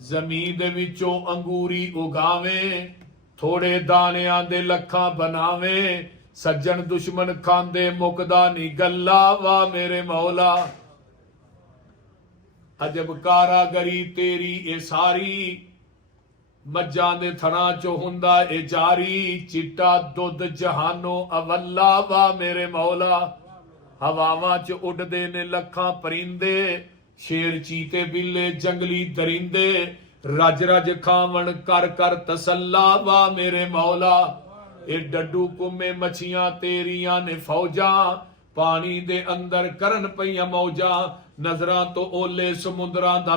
ਜ਼ਮੀਨ ਦੇ ਵਿੱਚੋਂ ਅੰਗੂਰੀ ਉਗਾਵੇਂ, ਥੋੜੇ ਦਾਣਿਆਂ ਦੇ ਲੱਖਾਂ ਬਣਾਵੇਂ, ਸੱਜਣ ਦੁਸ਼ਮਣ ਖਾਂਦੇ ਮੁਕਦਾ ਨਹੀਂ ਗੱਲਾ, ਵਾ ਮੇਰੇ ਮੌਲਾ। ਅਜਬ ਕਾਰਾਗਰੀ ਤੇਰੀ ਇਹ ਸਾਰੀ, ਮੱਝਾਂ ਦੇ ਥਣਾਂ ਚੋਂ ਹੁੰਦਾ ਇਹ ਜਾਰੀ, ਚਿੱਟਾ ਦੁੱਧ ਜਹਾਨੋਂ ਅਵੱਲਾ, ਵਾ ਮੇਰੇ ਮੌਲਾ। ਹਵਾਵਾਂ 'ਚ ਉੱਡਦੇ ਨੇ ਲੱਖਾਂ ਪਰਿੰਦੇ, ਸ਼ੇਰ ਚੀਤੇ ਬਿੱਲੇ ਜੰਗਲੀ ਦਰਿੰਦੇ, ਰੱਜ ਰੱਜ ਖਾਵਣ ਕਰ ਕਰ ਤਸੱਲਾ, ਵਾ ਮੇਰੇ ਮੌਲਾ। ਇਹ ਡੱਡੂ ਕੁੰਮੇ ਮੱਛੀਆਂ ਤੇਰੀਆਂ ਨੇ ਫੌਜਾਂ, ਪਾਣੀ ਦੇ ਅੰਦਰ ਕਰਨ ਪਈਆਂ ਮੌਜਾਂ, ਨਜ਼ਰਾਂ ਤੋਂ ਓਲੇ ਸਮੁੰਦਰਾਂ ਦਾ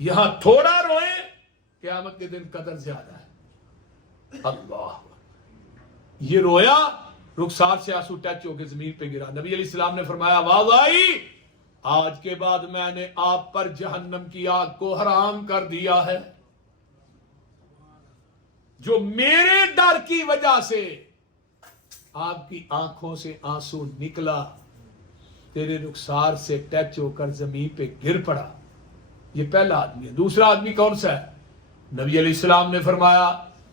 یہاں تھوڑا روئیں، قیامت کے دن قدر زیادہ ہے. اللہ، یہ رویا، رخسار سے آنسو ٹچ ہو کے زمین پہ گرا. نبی علیہ السلام نے فرمایا آواز آئی، آج کے بعد میں نے آپ پر جہنم کی آگ کو حرام کر دیا ہے. جو میرے ڈر کی وجہ سے آپ کی آنکھوں سے آنسو نکلا، تیرے رخسار سے ٹچ ہو کر زمین پہ گر پڑا. یہ پہلا آدمی ہے. دوسرا آدمی کون سا ہے؟ نبی علیہ السلام نے فرمایا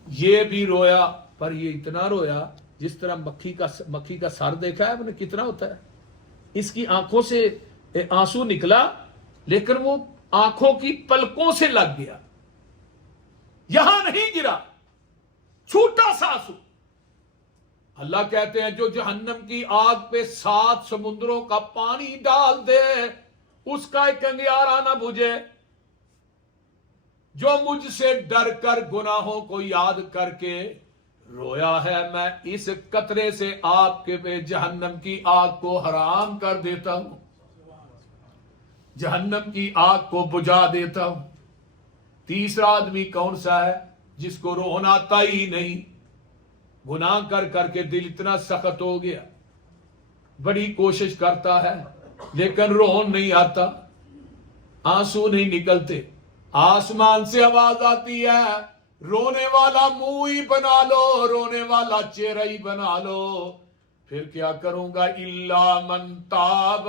یہ بھی رویا، پر یہ اتنا رویا جس طرح مکھی کا سر دیکھا ہے آپ نے کتنا ہوتا ہے. اس کی آنکھوں سے آنسو نکلا، لیکن وہ آنکھوں کی پلکوں سے لگ گیا، یہاں نہیں گرا، چھوٹا سا آنسو. اللہ کہتے ہیں جو جہنم کی آگ پہ 7 سمندروں کا پانی ڈال دے، اس کا ایک انگیارہ نہ بجھے. جو مجھ سے ڈر کر گناہوں کو یاد کر کے رویا ہے، میں اس قطرے سے آپ کے پہ جہنم کی آگ کو حرام کر دیتا ہوں، جہنم کی آگ کو بجھا دیتا ہوں. تیسرا آدمی کون سا ہے؟ جس کو رونا آتا ہی نہیں، گناہ کر کر کے دل اتنا سخت ہو گیا، بڑی کوشش کرتا ہے لیکن رون نہیں آتا، آنسو نہیں نکلتے. آسمان سے آواز آتی ہے رونے والا منہ ہی بنا لو، رونے والا چہرہ ہی بنا لو. پھر کیا کروں گا؟ الا من تاب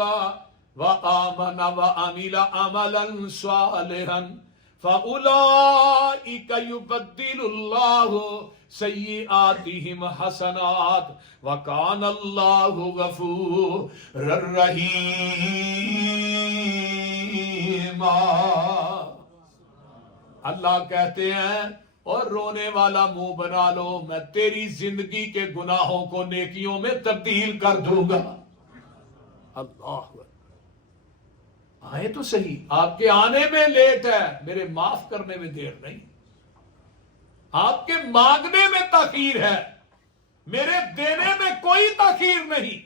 وآمن وعمل عملا صالحا فاولئک یبدل اللہ سیئاتہم حسنات وکان اللہ غفورا رحیما. اللہ کہتے ہیں اور رونے والا منہ بنا لو، میں تیری زندگی کے گناہوں کو نیکیوں میں تبدیل کر دوں گا. اللہ آئے تو صحیح، آپ کے آنے میں لیٹ ہے، میرے معاف کرنے میں دیر نہیں. آپ کے مانگنے میں تاخیر ہے، میرے دینے میں کوئی تاخیر نہیں.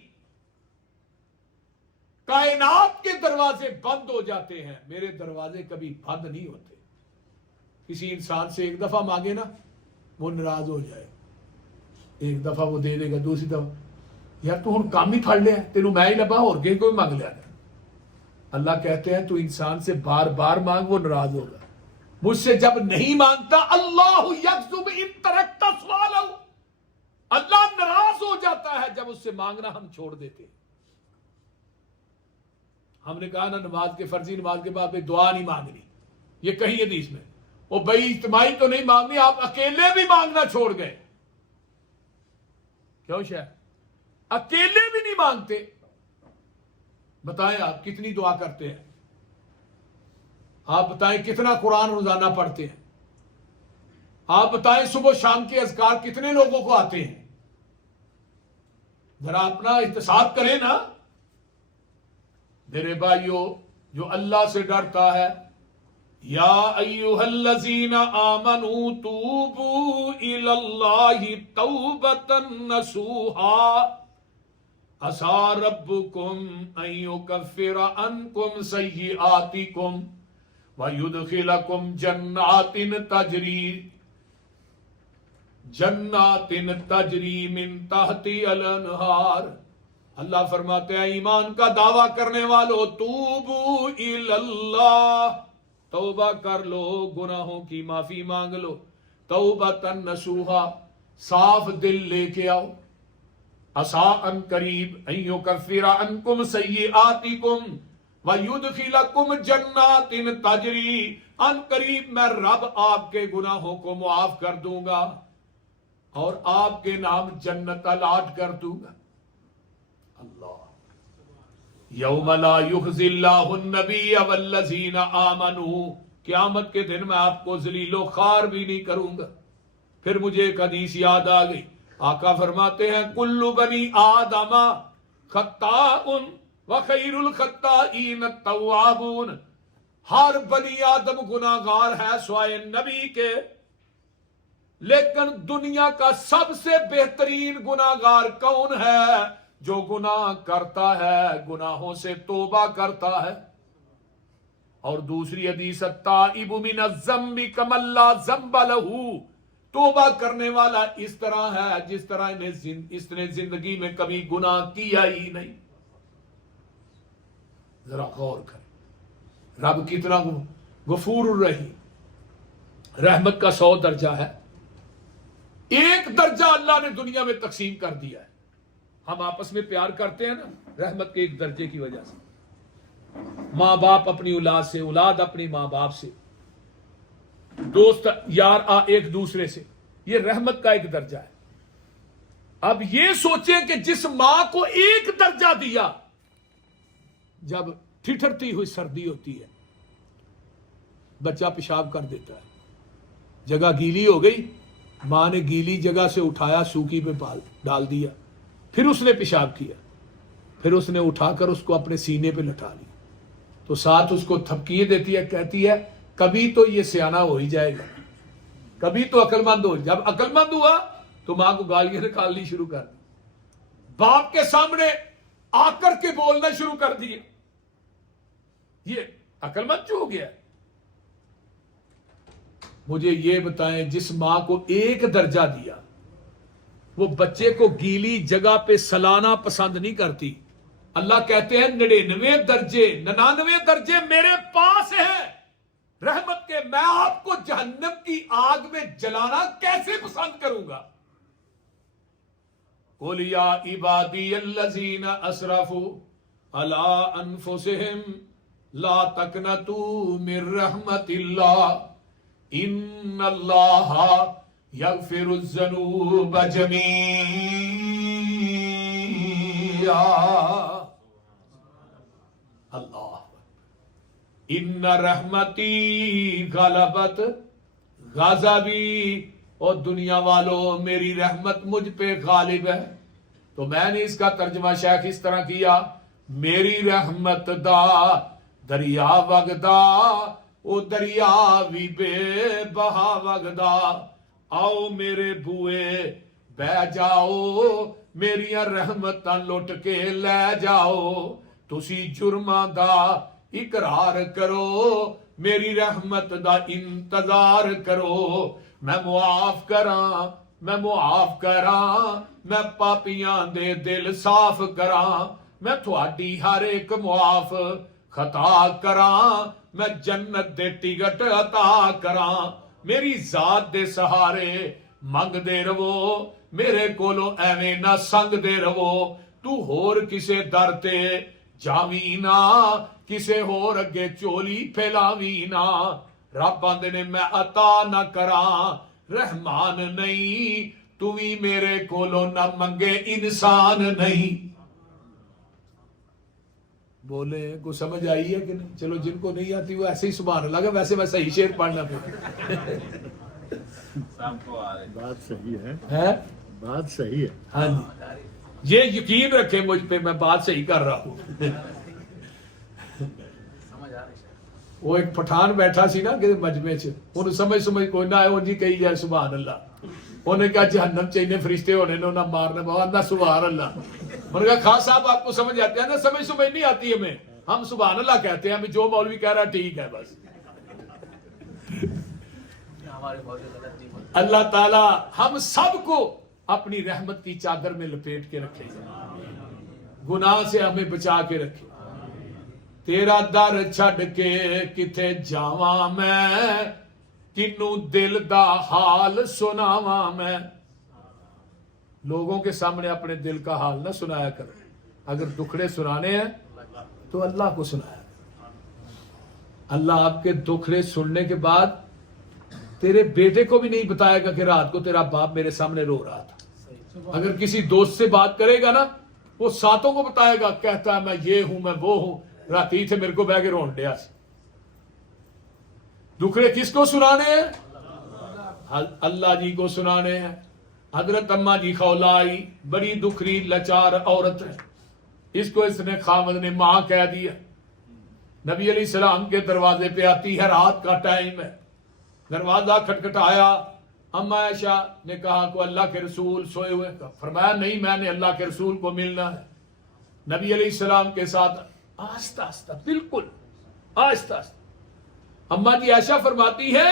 کائنات کے دروازے بند ہو جاتے ہیں، میرے دروازے کبھی بند نہیں ہوتے. کسی انسان سے ایک دفعہ مانگے نا، وہ ناراض ہو جائے، ایک دفعہ وہ دے دے گا، دوسری دفعہ یار تو ہن کام ہی پھڑ لیا، تینوں میں ہی لبا اور کوئی مانگ لیا. اللہ کہتے ہیں تو انسان سے بار بار مانگ، وہ ناراض ہوگا. مجھ سے جب نہیں مانگتا، اللہ یغضب ان ترکت سؤالہ، اللہ ناراض ہو جاتا ہے جب اس سے مانگنا ہم چھوڑ دیتے. ہم نے کہا نا نماز کے فرضی نماز کے بعد دعا نہیں مانگنی، یہ کہیں حدیث میں. وہ بھائی اجتماعی تو نہیں مانگنی، آپ اکیلے بھی مانگنا چھوڑ گئے. کیوں شاید اکیلے بھی نہیں مانگتے؟ بتائیں آپ کتنی دعا کرتے ہیں؟ آپ بتائیں کتنا قرآن روزانہ پڑھتے ہیں؟ آپ بتائیں صبح شام کے اذکار کتنے لوگوں کو آتے ہیں؟ ذرا اپنا احتساب کریں نا میرے بھائیو. جو اللہ سے ڈرتا ہے، یا ایھا الذین آمنوا توبوا الی اللہ توبۃ نصوحا عسى ربکم ان یکفر عنکم سیئاتکم وَيُدْخِلَكُمْ جنات تجری من تحتها الانہار. اللہ فرماتے ہیں ایمان کا دعویٰ کرنے والو، توبو الی اللہ، توبہ کر لو، گناہوں کی معافی مانگ لو. توبۃ نصوحا، صاف دل لے کے آؤ. عسیٰ ان قریب ان یکفر عنکم سیئاتکم وَيُدْخِلَكُمْ جَنَّاتٍ تَجْرِي، ان قریب میں رب آپ کے گناہوں کو معاف کر دوں گا اور آپ کے نام جنت الاٹ کر دوں گا. اللہ یوم لا یخزی اللہ النبی والذین آمنوا، قیامت کے دن میں آپ کو ذلیل و خوار بھی نہیں کروں گا. پھر مجھے ایک حدیث یاد آ گئی. آقا فرماتے ہیں کل بنی آدم خطاء وخیر الخطائین التوابون، ہر بنی آدم گناہگار ہے سوائے نبی کے، لیکن دنیا کا سب سے بہترین گناہگار کون ہے؟ جو گناہ کرتا ہے، گناہوں سے توبہ کرتا ہے اور دوسری حدیث التائب من الذنب کمن لا ذنب لہ، توبہ کرنے والا اس طرح ہے جس طرح اس نے زندگی میں کبھی گناہ کیا ہی نہیں. ذرا غور کریں رب کتنا غفور الرحیم. رحمت کا 100 درجہ ہے، ایک درجہ اللہ نے دنیا میں تقسیم کر دیا ہے. ہم آپس میں پیار کرتے ہیں نا رحمت کے ایک درجے کی وجہ سے، ماں باپ اپنی اولاد سے، اولاد اپنی ماں باپ سے، دوست یار ایک دوسرے سے، یہ رحمت کا ایک درجہ ہے. اب یہ سوچیں کہ جس ماں کو ایک درجہ دیا، جب ٹھٹھرتی ہوئی سردی ہوتی ہے بچہ پیشاب کر دیتا ہے، جگہ گیلی ہو گئی، ماں نے گیلی جگہ سے اٹھایا سوکی پہ ڈال دیا، پھر اس نے پیشاب کیا، پھر اس نے اٹھا کر اس کو اپنے سینے پہ لٹا لیا، تو ساتھ اس کو تھپکیے دیتی ہے، کہتی ہے کبھی تو یہ سیانہ ہو ہی جائے گا، کبھی تو عقل مند ہو. جب عقل مند ہوا تو ماں کو گالیاں نکالنی شروع کر دی، باپ کے سامنے آ کر کے بولنا شروع کر دیے. یہ عقل مند جو ہو گیا. مجھے یہ بتائیں جس ماں کو ایک درجہ دیا وہ بچے کو گیلی جگہ پہ سلانا پسند نہیں کرتی. اللہ کہتے ہیں 99 درجے میرے پاس ہیں رحمت کے، میں آپ کو جہنم کی آگ میں جلانا کیسے پسند کروں گا. قُلْ يَا عِبَادِيَ الَّذِينَ أَسْرَفُوا عَلَىٰ أَنفُسِهِمْ لَا تَقْنَطُوا مِن رَحْمَةِ اللَّهِ إِنَّ اللَّهَ يَغْفِرُ الذُّنُوبَ جَمِيعًا. اللہ ان رحمتی غلبت غضبی، اور دنیا والوں میری رحمت مجھ پہ غالب ہے. تو میں نے اس کا ترجمہ شیخ اس طرح کیا، میری رحمت دا دریا وگدا، او دریا بھی بے بہا وگدا، آؤ میرے بوئے بہ جاؤ، میری رحمتاں لٹ کے لے جاؤ. تسی جرماں دا اقرار کرو، میری رحمت دا انتظار کرو. میں معاف کراں، میں معاف کراں، میں پاپیاں دے دل صاف کراں، میں تھوڑی ہر ایک معاف خطا کراں، میں جنت دے ٹکٹ عطا کراں. میری ذات دے سہارے منگ دے رہو، میرے کولوں ایویں نہ سنگ دے رہو. تو ہور کسے در تے جاویں نہ، کسے ہور اگے چولی پھیلاویں نہ. رب آندے نے میں عطا نہ کراں، رحمان نہیں تو بھی میرے کولوں نہ منگے انسان نہیں. بولے کو سمجھ آئی ہے کہ نہیں؟ چلو جن کو نہیں آتی وہ ایسے ہی سبحان اللہ کا، ویسے میں صحیح شعر پڑھنا پڑا. بات صحیح ہے، بات صحیح ہے. ہاں جی، یہ یقین رکھیں مجھ پہ، میں بات صحیح کر رہا ہوں. وہ ایک پٹھان بیٹھا سی نا کہ مجمع چ، انہوں سمجھ کوئی نہ آئے، وہ جی کہی جائے سبحان اللہ. انہوں نے کہا جہنم چاہیے فرشتے ہونے نہ مارنا بہت نہ سبحان اللہ. انہوں نے کہا خان صاحب آپ کو سمجھ آتے ہیں نا؟ سمجھ نہیں آتی ہمیں، ہم سبحان اللہ کہتے ہیں، ہمیں جو مولوی کہہ رہا ٹھیک ہے بس. اللہ تعالی ہم سب کو اپنی رحمت کی چادر میں لپیٹ کے رکھے، گناہ سے ہمیں بچا کے رکھے. تیرا در چھڈ کے کتے جاواں میں، کنوں دل دا حال سناواں میں. لوگوں کے سامنے اپنے دل کا حال نہ سنایا کرو، اگر دکھڑے سنانے ہیں تو اللہ کو سنایا. اللہ آپ کے دکھڑے سننے کے بعد تیرے بیٹے کو بھی نہیں بتائے گا کہ رات کو تیرا باپ میرے سامنے رو رہا تھا. اگر کسی دوست سے بات کرے گا نا، وہ ساتوں کو بتائے گا، کہتا ہے میں یہ ہوں، میں وہ ہوں، راتی تھے میرے کو بہ کے رون ڈیا. دکھڑے کس کو سنانے ہیں؟ اللہ جی کو سنانے ہیں. حضرت اماں جی خولائی بڑی دکھری لچار عورت ہے، اس کو اس نے خامد نے ماں کہہ دیا. نبی علیہ السلام کے دروازے پہ آتی ہے، رات کا ٹائم ہے، دروازہ کھٹکھٹایا. اما عائشہ نے کہا کو اللہ کے رسول سوئے ہوئے؟ فرمایا نہیں، میں نے اللہ کے رسول کو ملنا ہے. نبی علیہ السلام کے ساتھ آہستہ آہستہ، بالکل آہستہ آہستہ اما جی عائشہ فرماتی ہے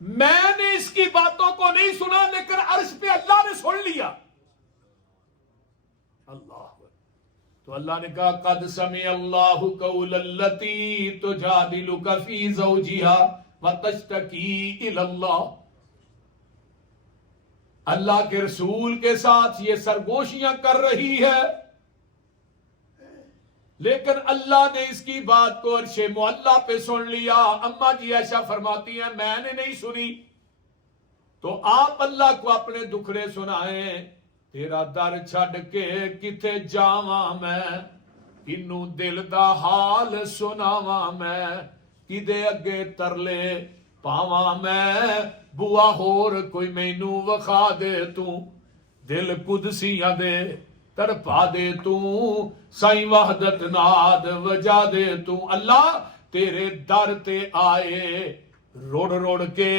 میں نے اس کی باتوں کو نہیں سنا لیکن عرش پہ اللہ نے سن لیا. اللہ تو اللہ نے کہا قد سمع اللہ قول التی تجادلک فی زوجہا وتشتکی الی اللہ. اللہ کے رسول کے ساتھ یہ سرگوشیاں کر رہی ہے لیکن اللہ نے اس کی بات کو عرش معلیٰ پہ سن لیا. اما جی عائشہ فرماتی ہیں میں نے نہیں سنی تو آپ اللہ کو اپنے دکھڑے سنائیں. تیرا در چھڈ کے کتے جاواں میں کنوں دل دا حال سناواں میں کدے اگے ترلے پاواں میں بوا ہور کوئی مینوں وکھا دے تو دل قدسیاں دے تڑپا دے تو سائیں وحدت ناد وجا دے تو. اللہ تیرے در تے آئے روڑ روڑ کے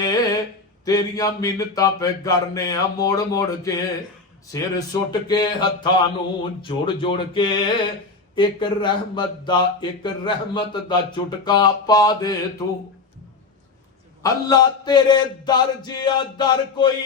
تیریاں منتاں پہ کرنے موڑ موڑ کے سر سٹ کے ہتھاں نوں جوڑ جوڑ کے ایک رحمت دا چٹکا پا دے تو. اللہ تیرے در جیا در کوئی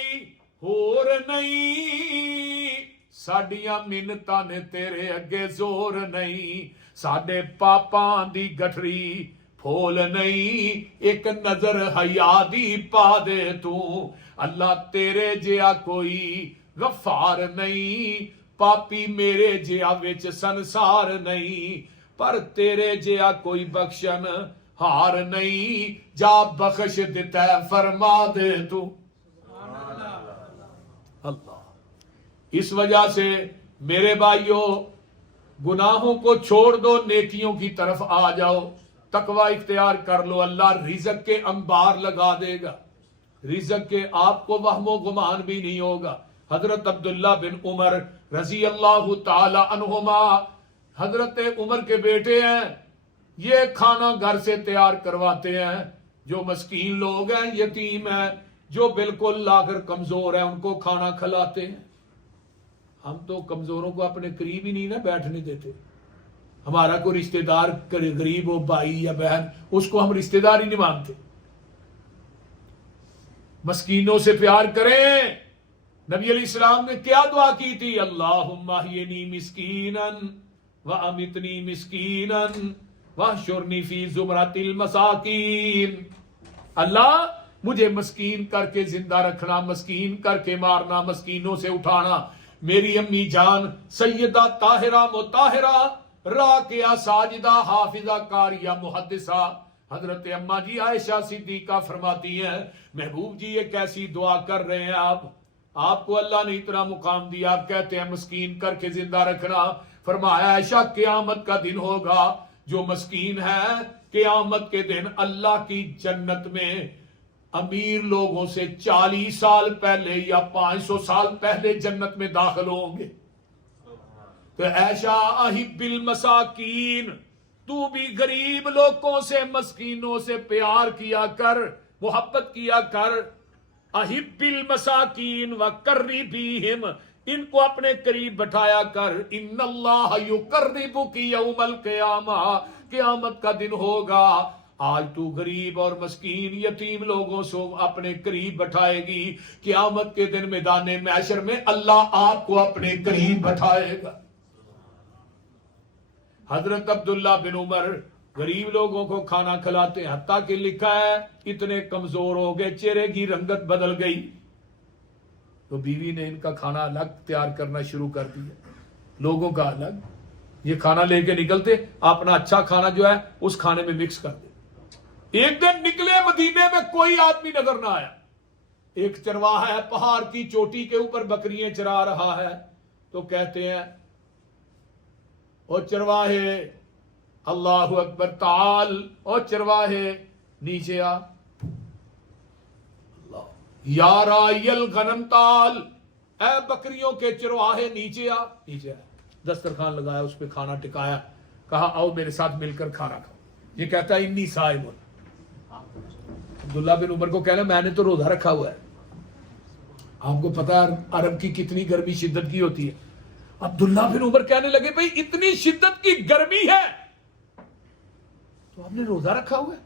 ہور نہیں ساڈیاں منتاں نے تیرے اگے زور نہیں ساڈے پاپاں دی گٹھری پھول نہیں ایک نظر حیا دی پا دے تو. اللہ تیرے جیا کوئی غفار نہیں پاپی میرے جیا وچ سنسار نہیں پر تیرے جیا کوئی بخشن ہار نہیں جا بخش دیتا ہے فرما دے تو. اللہ اس وجہ سے میرے بھائیوں گناہوں کو چھوڑ دو نیکیوں کی طرف آ جاؤ تقوی اختیار کر لو. اللہ رزق کے انبار لگا دے گا رزق کے آپ کو وہم و گمان بھی نہیں ہوگا. حضرت عبداللہ بن عمر رضی اللہ تعالی عنہما حضرت عمر کے بیٹے ہیں یہ کھانا گھر سے تیار کرواتے ہیں جو مسکین لوگ ہیں یتیم ہیں جو بالکل لاغر کمزور ہیں ان کو کھانا کھلاتے ہیں. ہم تو کمزوروں کو اپنے قریب ہی نہیں نا بیٹھنے دیتے. ہمارا کوئی رشتہ دار غریب ہو بھائی یا بہن اس کو ہم رشتہ دار ہی نہیں مانتے. مسکینوں سے پیار کریں. نبی علیہ السلام نے کیا دعا کی تھی اللہم احینی مسکینا وامیتنی مسکینا واحشرنی فی زمرۃ المساکین. اللہ مجھے مسکین کر کے زندہ رکھنا مسکین کر کے مارنا مسکینوں سے اٹھانا. میری امی جان سیدہ طاہرہ مطہرہ راکعہ ساجدہ حافظہ قاریہ محدثہ حضرت اما جی عائشہ صدیقہ فرماتی ہیں محبوب جی یہ کیسی دعا کر رہے ہیں آپ کو اللہ نے اتنا مقام دیا آپ کہتے ہیں مسکین کر کے زندہ رکھنا. فرمایا عائشہ قیامت کا دن ہوگا جو مسکین ہے قیامت کے دن اللہ کی جنت میں امیر لوگوں سے 40 سال پہلے یا 500 سال پہلے جنت میں داخل ہوں گے. تو عائشہ احب المساکین تو بھی غریب لوگوں سے مسکینوں سے پیار کیا کر محبت کیا کر. احب المساکین وقربیہم ان کو اپنے قریب بٹھایا کر. ان اللہ یقربک یوم القیامہ قیامت کا دن ہوگا آج تو غریب اور مسکین یتیم لوگوں سے اپنے قریب بٹھائے گی قیامت کے دن میدان محشر میں اللہ آپ کو اپنے قریب بٹھائے گا. حضرت عبداللہ بن عمر غریب لوگوں کو کھانا کھلاتے ہیں حتیٰ کہ لکھا ہے اتنے کمزور ہو گئے چہرے کی رنگت بدل گئی تو بیوی نے ان کا کھانا الگ تیار کرنا شروع کر دیا لوگوں کا الگ. یہ کھانا لے کے نکلتے اپنا اچھا کھانا جو ہے اس کھانے میں مکس کر دے. ایک دن نکلے مدینے میں کوئی آدمی نظر نہ آیا. ایک چرواہا ہے پہاڑ کی چوٹی کے اوپر بکریاں چرا رہا ہے تو کہتے ہیں اور چرواہے اللہ اکبر تعال اور چرواہے نیچے آ یا راعی الغنم تعال اے بکریوں کے چرواہے نیچے آ. نیچے آ دسترخوان لگایا اس پہ کھانا ٹکایا کہا آؤ میرے ساتھ مل کر کھانا کھاؤ. یہ کہتا ہے انی صائم. عبداللہ بن عمر کو کہنا میں نے تو روزہ رکھا ہوا ہے. آپ کو پتا ہے عرب کی کتنی گرمی شدت کی ہوتی ہے. عبداللہ بن عمر کہنے لگے بھئی اتنی شدت کی گرمی ہے تو آپ نے روزہ رکھا ہوا ہے.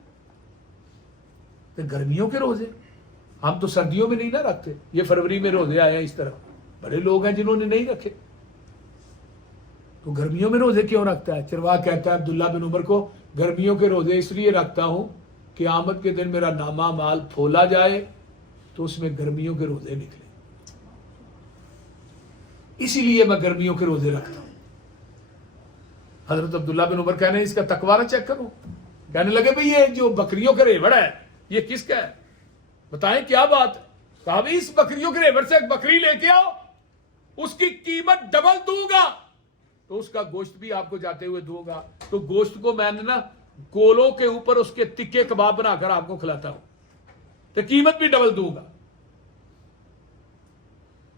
تو گرمیوں کے روزے ہم تو سردیوں میں نہیں نہ رکھتے. یہ فروری میں روزے آئے ہیں اس طرح. بڑے لوگ ہیں جنہوں نے نہیں رکھے. تو گرمیوں میں روزے کیوں رکھتا ہے؟ چرواہ کہتا ہے عبداللہ بن عمر کو گرمیوں کے روزے اس لیے رکھتا ہوں کہ قیامت کے دن میرا نامہ مال پھولا جائے تو اس میں گرمیوں کے روزے نکلے. اسی لیے میں گرمیوں کے روزے رکھتا ہوں. حضرت عبداللہ بن عمر کہنے اس کا تقوی نہ چیک کرو. کہنے لگے بھئی یہ جو بکریوں کا ریوڑ ہے یہ کس کا ہے؟ بتائیں کیا بات ہے؟ کہا بھئی اس بکریوں کے ریوڑ سے ایک بکری لے کے آؤ، اس کی قیمت ڈبل دوں گا تو اس کا گوشت بھی آپ کو جاتے ہوئے دوں گا. تو گوشت کو میں نے نا گولوں کے اوپر اس کے تکے کباب بنا کر آپ کو کھلاتا ہوں تو قیمت بھی ڈبل دوں گا.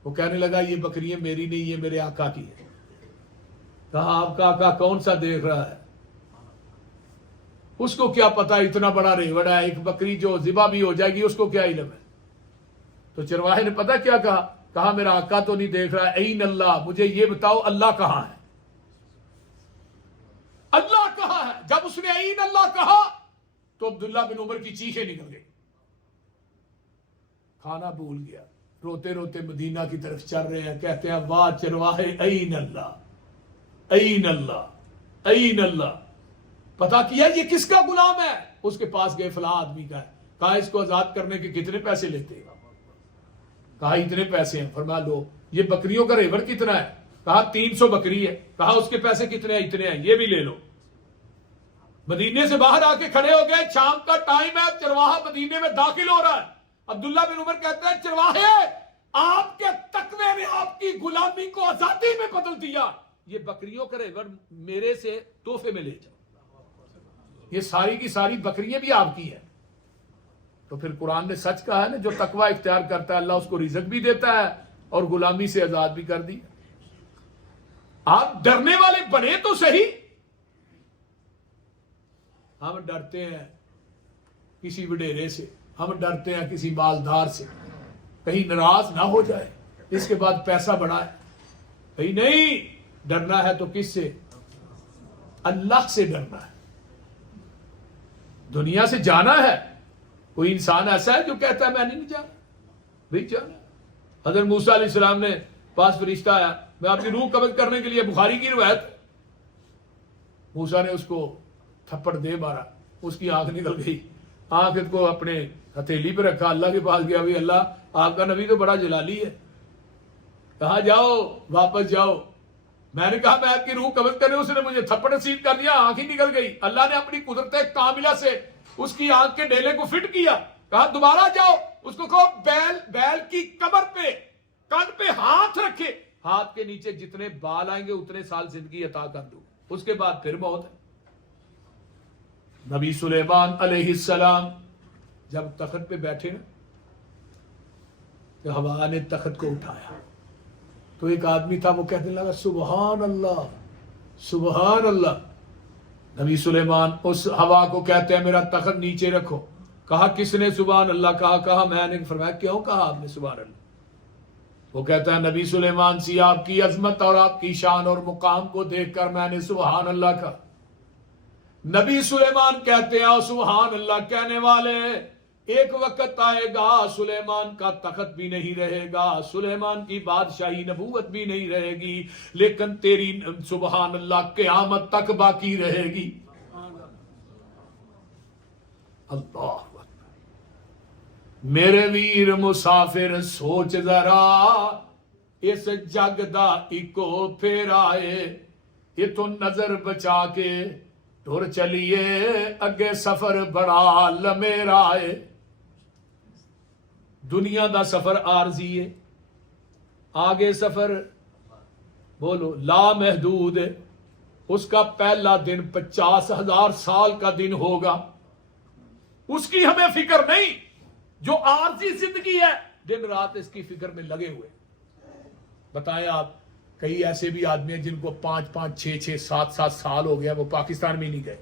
وہ کہنے لگا یہ بکریاں میری نہیں، یہ میرے آقا کی ہے. کہا آپ کا آقا کون سا دیکھ رہا ہے؟ اس کو کیا پتا اتنا بڑا ریوڑ ہے، ایک بکری جو ذبح بھی ہو جائے گی اس کو کیا علم ہے؟ تو چرواہے نے پتا کیا کہا میرا آقا تو نہیں دیکھ رہا ہے. این اللہ، مجھے یہ بتاؤ اللہ کہاں ہے؟ اللہ کہاں ہے؟ جب اس نے این اللہ کہا تو عبداللہ بن عمر کی چیخیں نکل گئی. کھانا بھول گیا، روتے روتے مدینہ کی طرف چل رہے ہیں. کہتے ہیں واہ چرواہے، این اللہ، این اللہ، این اللہ. پتا کیا یہ کس کا غلام ہے؟ اس کے پاس گئے فلاں آدمی کا ہے. کہا اس کو آزاد کرنے کے کتنے پیسے لیتے؟ کہا اتنے پیسے ہیں. فرمایا لو. یہ بکریوں کا ریوڑ کتنا ہے؟ کہا 300 بکری ہے. کہا اس کے پیسے کتنے ہیں؟ اتنے ہیں، یہ بھی لے لو. مدینے سے باہر آ کے کھڑے ہو گئے. شام کا ٹائم ہے، چرواہا مدینے میں داخل ہو رہا ہے. عبداللہ بن عمر کہتا ہے چرواہے آپ کے تقوی نے آپ کی غلامی کو آزادی میں بدل دیا. یہ بکریوں کا ریوڑ میرے سے تحفے میں لے جاؤ. یہ ساری کی ساری بکریاں بھی آپ کی ہیں. تو پھر قرآن نے سچ کہا ہے نا، جو تقوی اختیار کرتا ہے اللہ اس کو رزق بھی دیتا ہے اور غلامی سے آزاد بھی کر دی. آپ ڈرنے والے بنے تو صحیح. ہم ڈرتے ہیں کسی وڈیرے سے، ہم ڈرتے ہیں کسی مالدار سے کہیں ناراض نہ ہو جائے اس کے بعد پیسہ بڑھائے. بھئی نہیں، ڈرنا ہے تو کس سے؟ اللہ سے ڈرنا ہے. دنیا سے جانا ہے. کوئی انسان ایسا ہے جو کہتا ہے میں نہیں جانا؟ بھئی جانا. حضرت موسیٰ علیہ السلام نے پاس فرشتہ آیا، میں آپ کی روح قبض کرنے کے لیے، بخاری کی روایت. موسیٰ نے اس کو تھپڑ دے مارا، اس کی آنکھ نکل گئی. آنکھ کو اپنے ہتھیلی پہ رکھا، اللہ کے پاس گیا. بھی اللہ آپ کا نبی تو بڑا جلالی ہے. کہا جاؤ واپس جاؤ. میں نے کہا میں آپ کی روح قبض کرنے، اس نے مجھے تھپڑ رسید کر دیا، آنکھ ہی نکل گئی. اللہ نے اپنی قدرت کاملہ سے اس کی آنکھ کے ڈھیلے کو فٹ کیا. کہا دوبارہ جاؤ، اس کو کہو بیل کی کمر پہ کان پہ ہاتھ رکھے، ہاتھ کے نیچے جتنے بال آئیں گے اتنے سال زندگی عطا کر دوں. اس کے بعد پھر موت ہے. نبی سلیمان علیہ السلام جب تخت پہ بیٹھے نا تو ہوا نے تخت کو اٹھایا تو ایک آدمی تھا، وہ کہنے لگا سبحان اللہ سبحان اللہ. نبی سلیمان اس ہوا کو کہتے ہیں میرا تخت نیچے رکھو. کہا کس نے سبحان اللہ کہا؟ کہا میں نے. فرمایا کیوں کہا آپ نے سبحان اللہ؟ وہ کہتا ہے نبی سلیمان سی آپ کی عظمت اور آپ کی شان اور مقام کو دیکھ کر میں نے سبحان اللہ کہا. نبی سلیمان کہتے ہیں سبحان اللہ کہنے والے ایک وقت آئے گا سلیمان کا تخت بھی نہیں رہے گا، سلیمان کی بادشاہی نبوت بھی نہیں رہے گی، لیکن تیری سبحان اللہ قیامت تک باقی رہے گی. اللہ اکبر. میرے ویر مسافر سوچ ذرا اس جگ دا اکو پھر آئے، یہ تو نظر بچا کے ٹر چلیے اگے سفر بڑا لمیرا ہے. دنیا دا سفر عارضی ہے، آگے سفر بولو لا محدود ہے. اس کا پہلا دن 50,000 سال کا دن ہوگا. اس کی ہمیں فکر نہیں. جو عارضی زندگی ہے دن رات اس کی فکر میں لگے ہوئے. بتائیں آپ کئی ایسے بھی آدمی ہیں جن کو 5-5 6-6 7-7 سال ہو گیا وہ پاکستان میں نہیں گئے.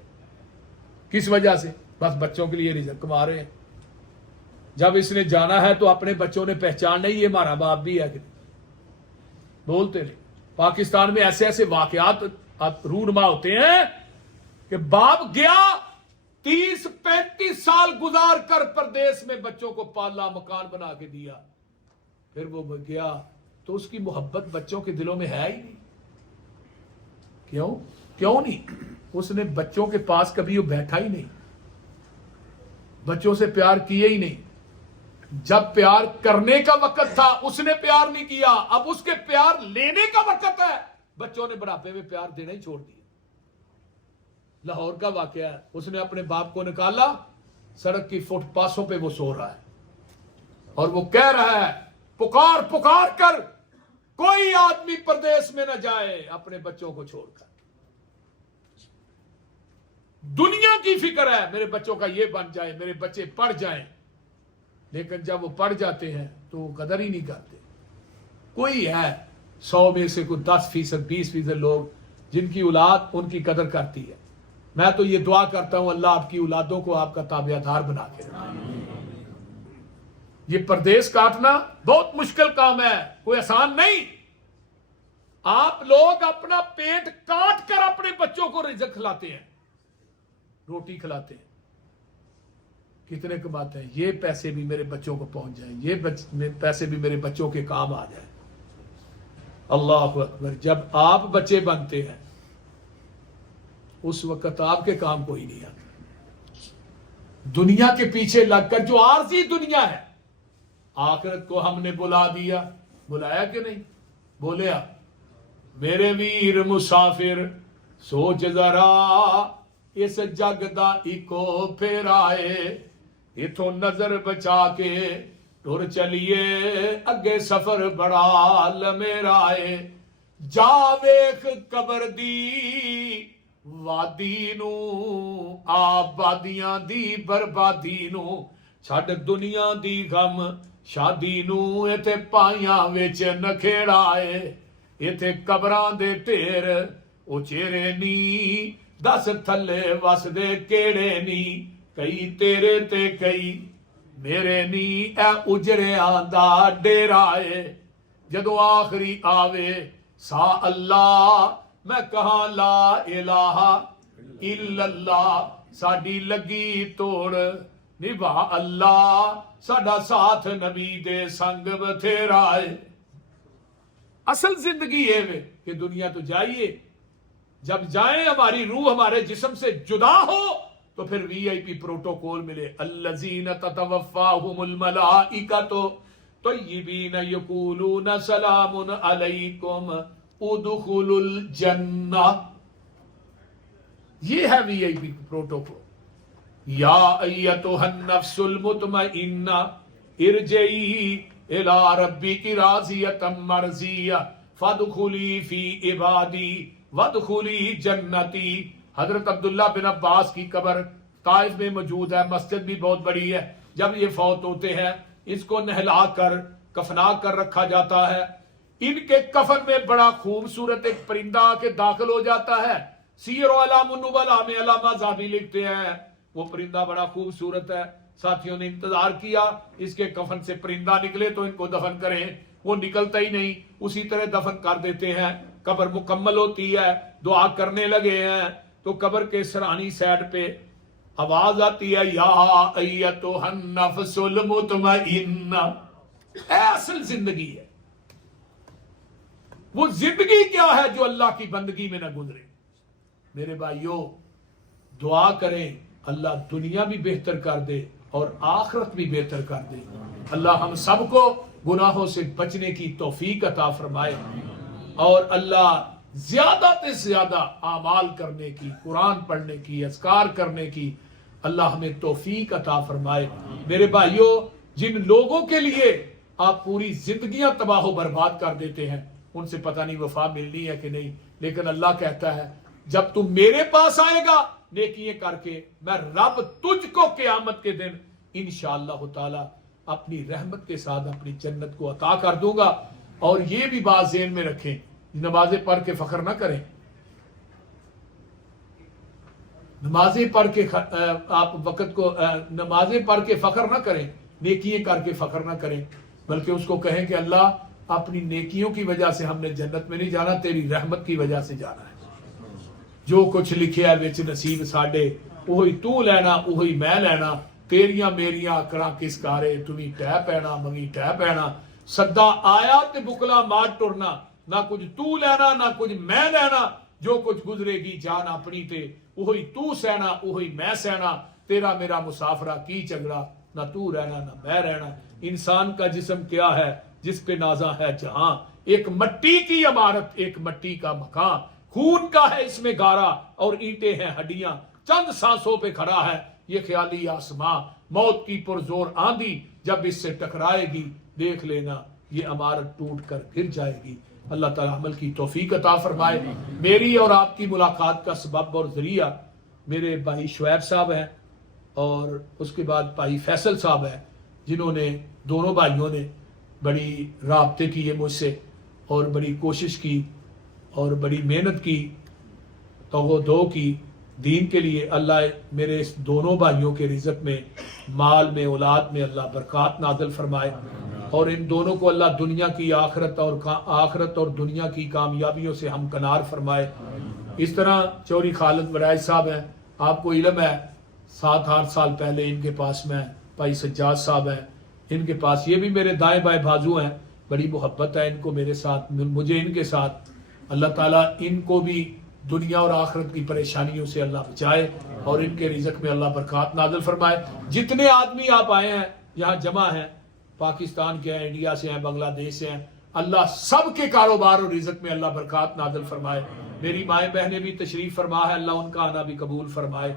کس وجہ سے؟ بس بچوں کے لیے رزق کما رہے ہیں. جب اس نے جانا ہے تو اپنے بچوں نے پہچاننا ہی یہ ہمارا باپ بھی ہے کہ بولتے نہیں. پاکستان میں ایسے ایسے واقعات رونما ہوتے ہیں کہ باپ گیا 30-35 سال گزار کر پردیس میں بچوں کو پالا، مکان بنا کے دیا، پھر وہ گیا تو اس کی محبت بچوں کے دلوں میں ہے ہی نہیں. کیوں نہیں؟ اس نے بچوں کے پاس کبھی وہ بیٹھا ہی نہیں، بچوں سے پیار کیے ہی نہیں. جب پیار کرنے کا وقت تھا اس نے پیار نہیں کیا، اب اس کے پیار لینے کا وقت ہے، بچوں نے بڑھاپے میں پیار دینا ہی چھوڑ دیا. لاہور کا واقعہ ہے، اس نے اپنے باپ کو نکالا، سڑک کی فٹ پاسوں پہ وہ سو رہا ہے اور وہ کہہ رہا ہے پکار پکار کر کوئی آدمی پردیس میں نہ جائے اپنے بچوں کو چھوڑ کر. دنیا کی فکر ہے میرے بچوں کا یہ بن جائے، میرے بچے پڑھ جائیں، لیکن جب وہ پڑھ جاتے ہیں تو وہ قدر ہی نہیں کرتے. کوئی ہے 100 میں سے کوئی 10%، 20% لوگ جن کی اولاد ان کی قدر کرتی ہے. میں تو یہ دعا کرتا ہوں اللہ آپ کی اولادوں کو آپ کا تابعدار بنا کے رکھے. یہ پردیس کاٹنا بہت مشکل کام ہے، کوئی آسان نہیں. آپ لوگ اپنا پیٹ کاٹ کر اپنے بچوں کو رزق کھلاتے ہیں، روٹی کھلاتے ہیں. کتنے کماتے ہیں؟ یہ پیسے بھی میرے بچوں کو پہنچ جائیں، یہ پیسے بھی میرے بچوں کے کام آ جائیں. اللہ اکبر. جب آپ بچے بنتے ہیں اس وقت آپ کے کام کوئی نہیں آتا. دنیا کے پیچھے لگ کر جو عارضی دنیا ہے، آخرت کو ہم نے بلا دیا. بلایا کہ نہیں؟ بولیا میرے ویر مسافر سوچ ذرا اس جگ دا ایکو پھر آئے، اتھوں نظر بچا کے ٹر چلیے اگے سفر بڑا لمیرا ہے. جا ویخ قبر دی وادی نو، آبادیاں دی بربادی نو، چھڈ دنیا دی غم شادی نو، ایتھے پائیاں وچ نکھیڑا ہے، ایتھے قبراں دے ٹھیر او چہرے نی، دس تھلے وس دے کیڑے نی، کئی تیرے تے کئی میرے نی، اے اجڑیاں دا ڈیرا ہے. جدو آخری آوے سا اللہ، میں کہاں لا الہ الا اللہ، ساڈی لگی توڑ نبھا اللہ، ساڈا ساتھ نبی دے سنگ بتھیرا ہے. اصل زندگی یہ کہ دنیا تو جائیے، جب جائیں ہماری روح ہمارے جسم سے جدا ہو تو پھر وی آئی پی پروٹوکول ملے. الذین تتوفاہم الملائکۃ طیبین یقولون سلام علیکم ادخلوا الجنہ. یہ ہے وی آئی پی پروٹوکول. یا ایتھا النفس المطمئنہ ارجعی الی ربک راضیۃ مرضیہ فادخلی فی عبادی وادخلی جنتی. حضرت عبداللہ بن عباس کی قبر طائف میں موجود ہے، مسجد بھی بہت بڑی ہے. جب یہ فوت ہوتے ہیں اس کو نہلا کر کفنا کر رکھا جاتا ہے. ان کے کفن میں بڑا خوبصورت ایک پرندہ آ کے داخل ہو جاتا ہے. سیر و علام النبلاء میں علامہ ذہبی لکھتے ہیں وہ پرندہ بڑا خوبصورت ہے. ساتھیوں نے انتظار کیا اس کے کفن سے پرندہ نکلے تو ان کو دفن کریں، وہ نکلتا ہی نہیں، اسی طرح دفن کر دیتے ہیں. قبر مکمل ہوتی ہے، دعا کرنے لگے ہیں تو قبر کے سرانی سائڈ پہ آواز آتی ہے یا ایتھا النفس المطمئنہ. اے اصل زندگی ہے. وہ زندگی کیا ہے جو اللہ کی بندگی میں نہ گزرے. میرے بھائیوں دعا کریں اللہ دنیا بھی بہتر کر دے اور آخرت بھی بہتر کر دے. اللہ ہم سب کو گناہوں سے بچنے کی توفیق عطا فرمائے اور اللہ زیادہ سے زیادہ اعمال کرنے کی، قرآن پڑھنے کی، اذکار کرنے کی اللہ ہمیں توفیق عطا فرمائے. میرے بھائیوں جن لوگوں کے لیے آپ پوری زندگیاں تباہ و برباد کر دیتے ہیں ان سے پتہ نہیں وفا ملنی ہے کہ نہیں، لیکن اللہ کہتا ہے جب تم میرے پاس آئے گا نیکیاں کر کے، میں رب تجھ کو قیامت کے دن انشاءاللہ تعالی اپنی رحمت کے ساتھ اپنی جنت کو عطا کر دوں گا. اور یہ بھی بات ذہن میں رکھیں نمازیں پڑھ کے فخر نہ کریں، نمازیں پڑھ کے آپ وقت کو نمازیں پڑھ کے فخر نہ کریں، نیکیاں کر کے فخر نہ کریں، بلکہ اس کو کہیں کہ اللہ اپنی نیکیوں کی وجہ سے ہم نے جنت میں نہیں جانا، تیری رحمت کی وجہ سے جانا ہے. جو کچھ لکھیا وچ نصیب ساڈے وہی تو لینا وہی میں لینا تیریاں میریاں کراں کس کارے تمہیں ٹہ پینا منگی ٹہ پینا سدا آیا تے بکلا مار ٹرنا نہ کچھ تو لینا نہ کچھ میں لینا جو کچھ گزرے گی جان اپنی تے وہی تو سہنا وہی میں سہنا تیرا میرا مسافرہ کی جھگڑا نہ تو رہنا نہ میں رہنا انسان کا جسم کیا ہے جس پہ نازاں ہے جہاں ایک مٹی کی عمارت ایک مٹی کا مکان خون کا ہے اس میں گارا اور اینٹیں ہیں ہڈیاں چند سانسوں پہ کھڑا ہے یہ خیالی آسماں موت کی پرزور آندھی جب اس سے ٹکرائے گی دیکھ لینا یہ عمارت ٹوٹ کر گر جائے گی اللہ تعالی عمل کی توفیق عطا فرمائے میری اور آپ کی ملاقات کا سبب اور ذریعہ میرے بھائی شعیب صاحب ہیں اور اس کے بعد بھائی فیصل صاحب ہیں جنہوں نے دونوں بھائیوں نے بڑی رابطے کیے مجھ سے اور بڑی کوشش کی اور بڑی محنت کی دو کی دین کے لیے اللہ میرے اس دونوں بھائیوں کے رزق میں مال میں اولاد میں اللہ برکات نازل فرمائے اور ان دونوں کو اللہ دنیا کی آخرت اور دنیا کی کامیابیوں سے ہمکنار فرمائے اس طرح چوری خالد وڑائچ صاحب ہیں آپ کو علم ہے 7-8 سال پہلے ان کے پاس میں بھائی سجاد صاحب ہیں ان کے پاس یہ بھی میرے دائیں بائیں بازو ہیں بڑی محبت ہے ان کو میرے ساتھ مجھے ان کے ساتھ اللہ تعالیٰ ان کو بھی دنیا اور آخرت کی پریشانیوں سے اللہ بچائے اور ان کے رزق میں اللہ برکات نازل فرمائے جتنے آدمی آپ آئے ہیں یہاں جمع ہیں پاکستان کے ہیں انڈیا سے ہیں بنگلہ دیش سے ہیں اللہ سب کے کاروبار اور رزق میں اللہ برکات نازل فرمائے میری مائیں بہنیں بھی تشریف فرما ہے اللہ ان کا آنا بھی قبول فرمائے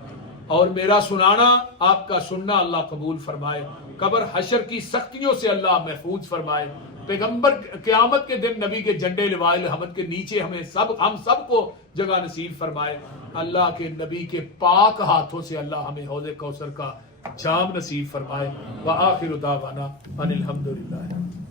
اور میرا سنانا آپ کا سننا اللہ قبول فرمائے قبر حشر کی سختیوں سے اللہ محفوظ فرمائے پیغمبر قیامت کے دن نبی کے جھنڈے لوائے الحمد کے نیچے ہم سب کو جگہ نصیب فرمائے اللہ کے نبی کے پاک ہاتھوں سے اللہ ہمیں حوض کوثر کا جام نصیب فرمائے وآخر دعوانا ان الحمدللہ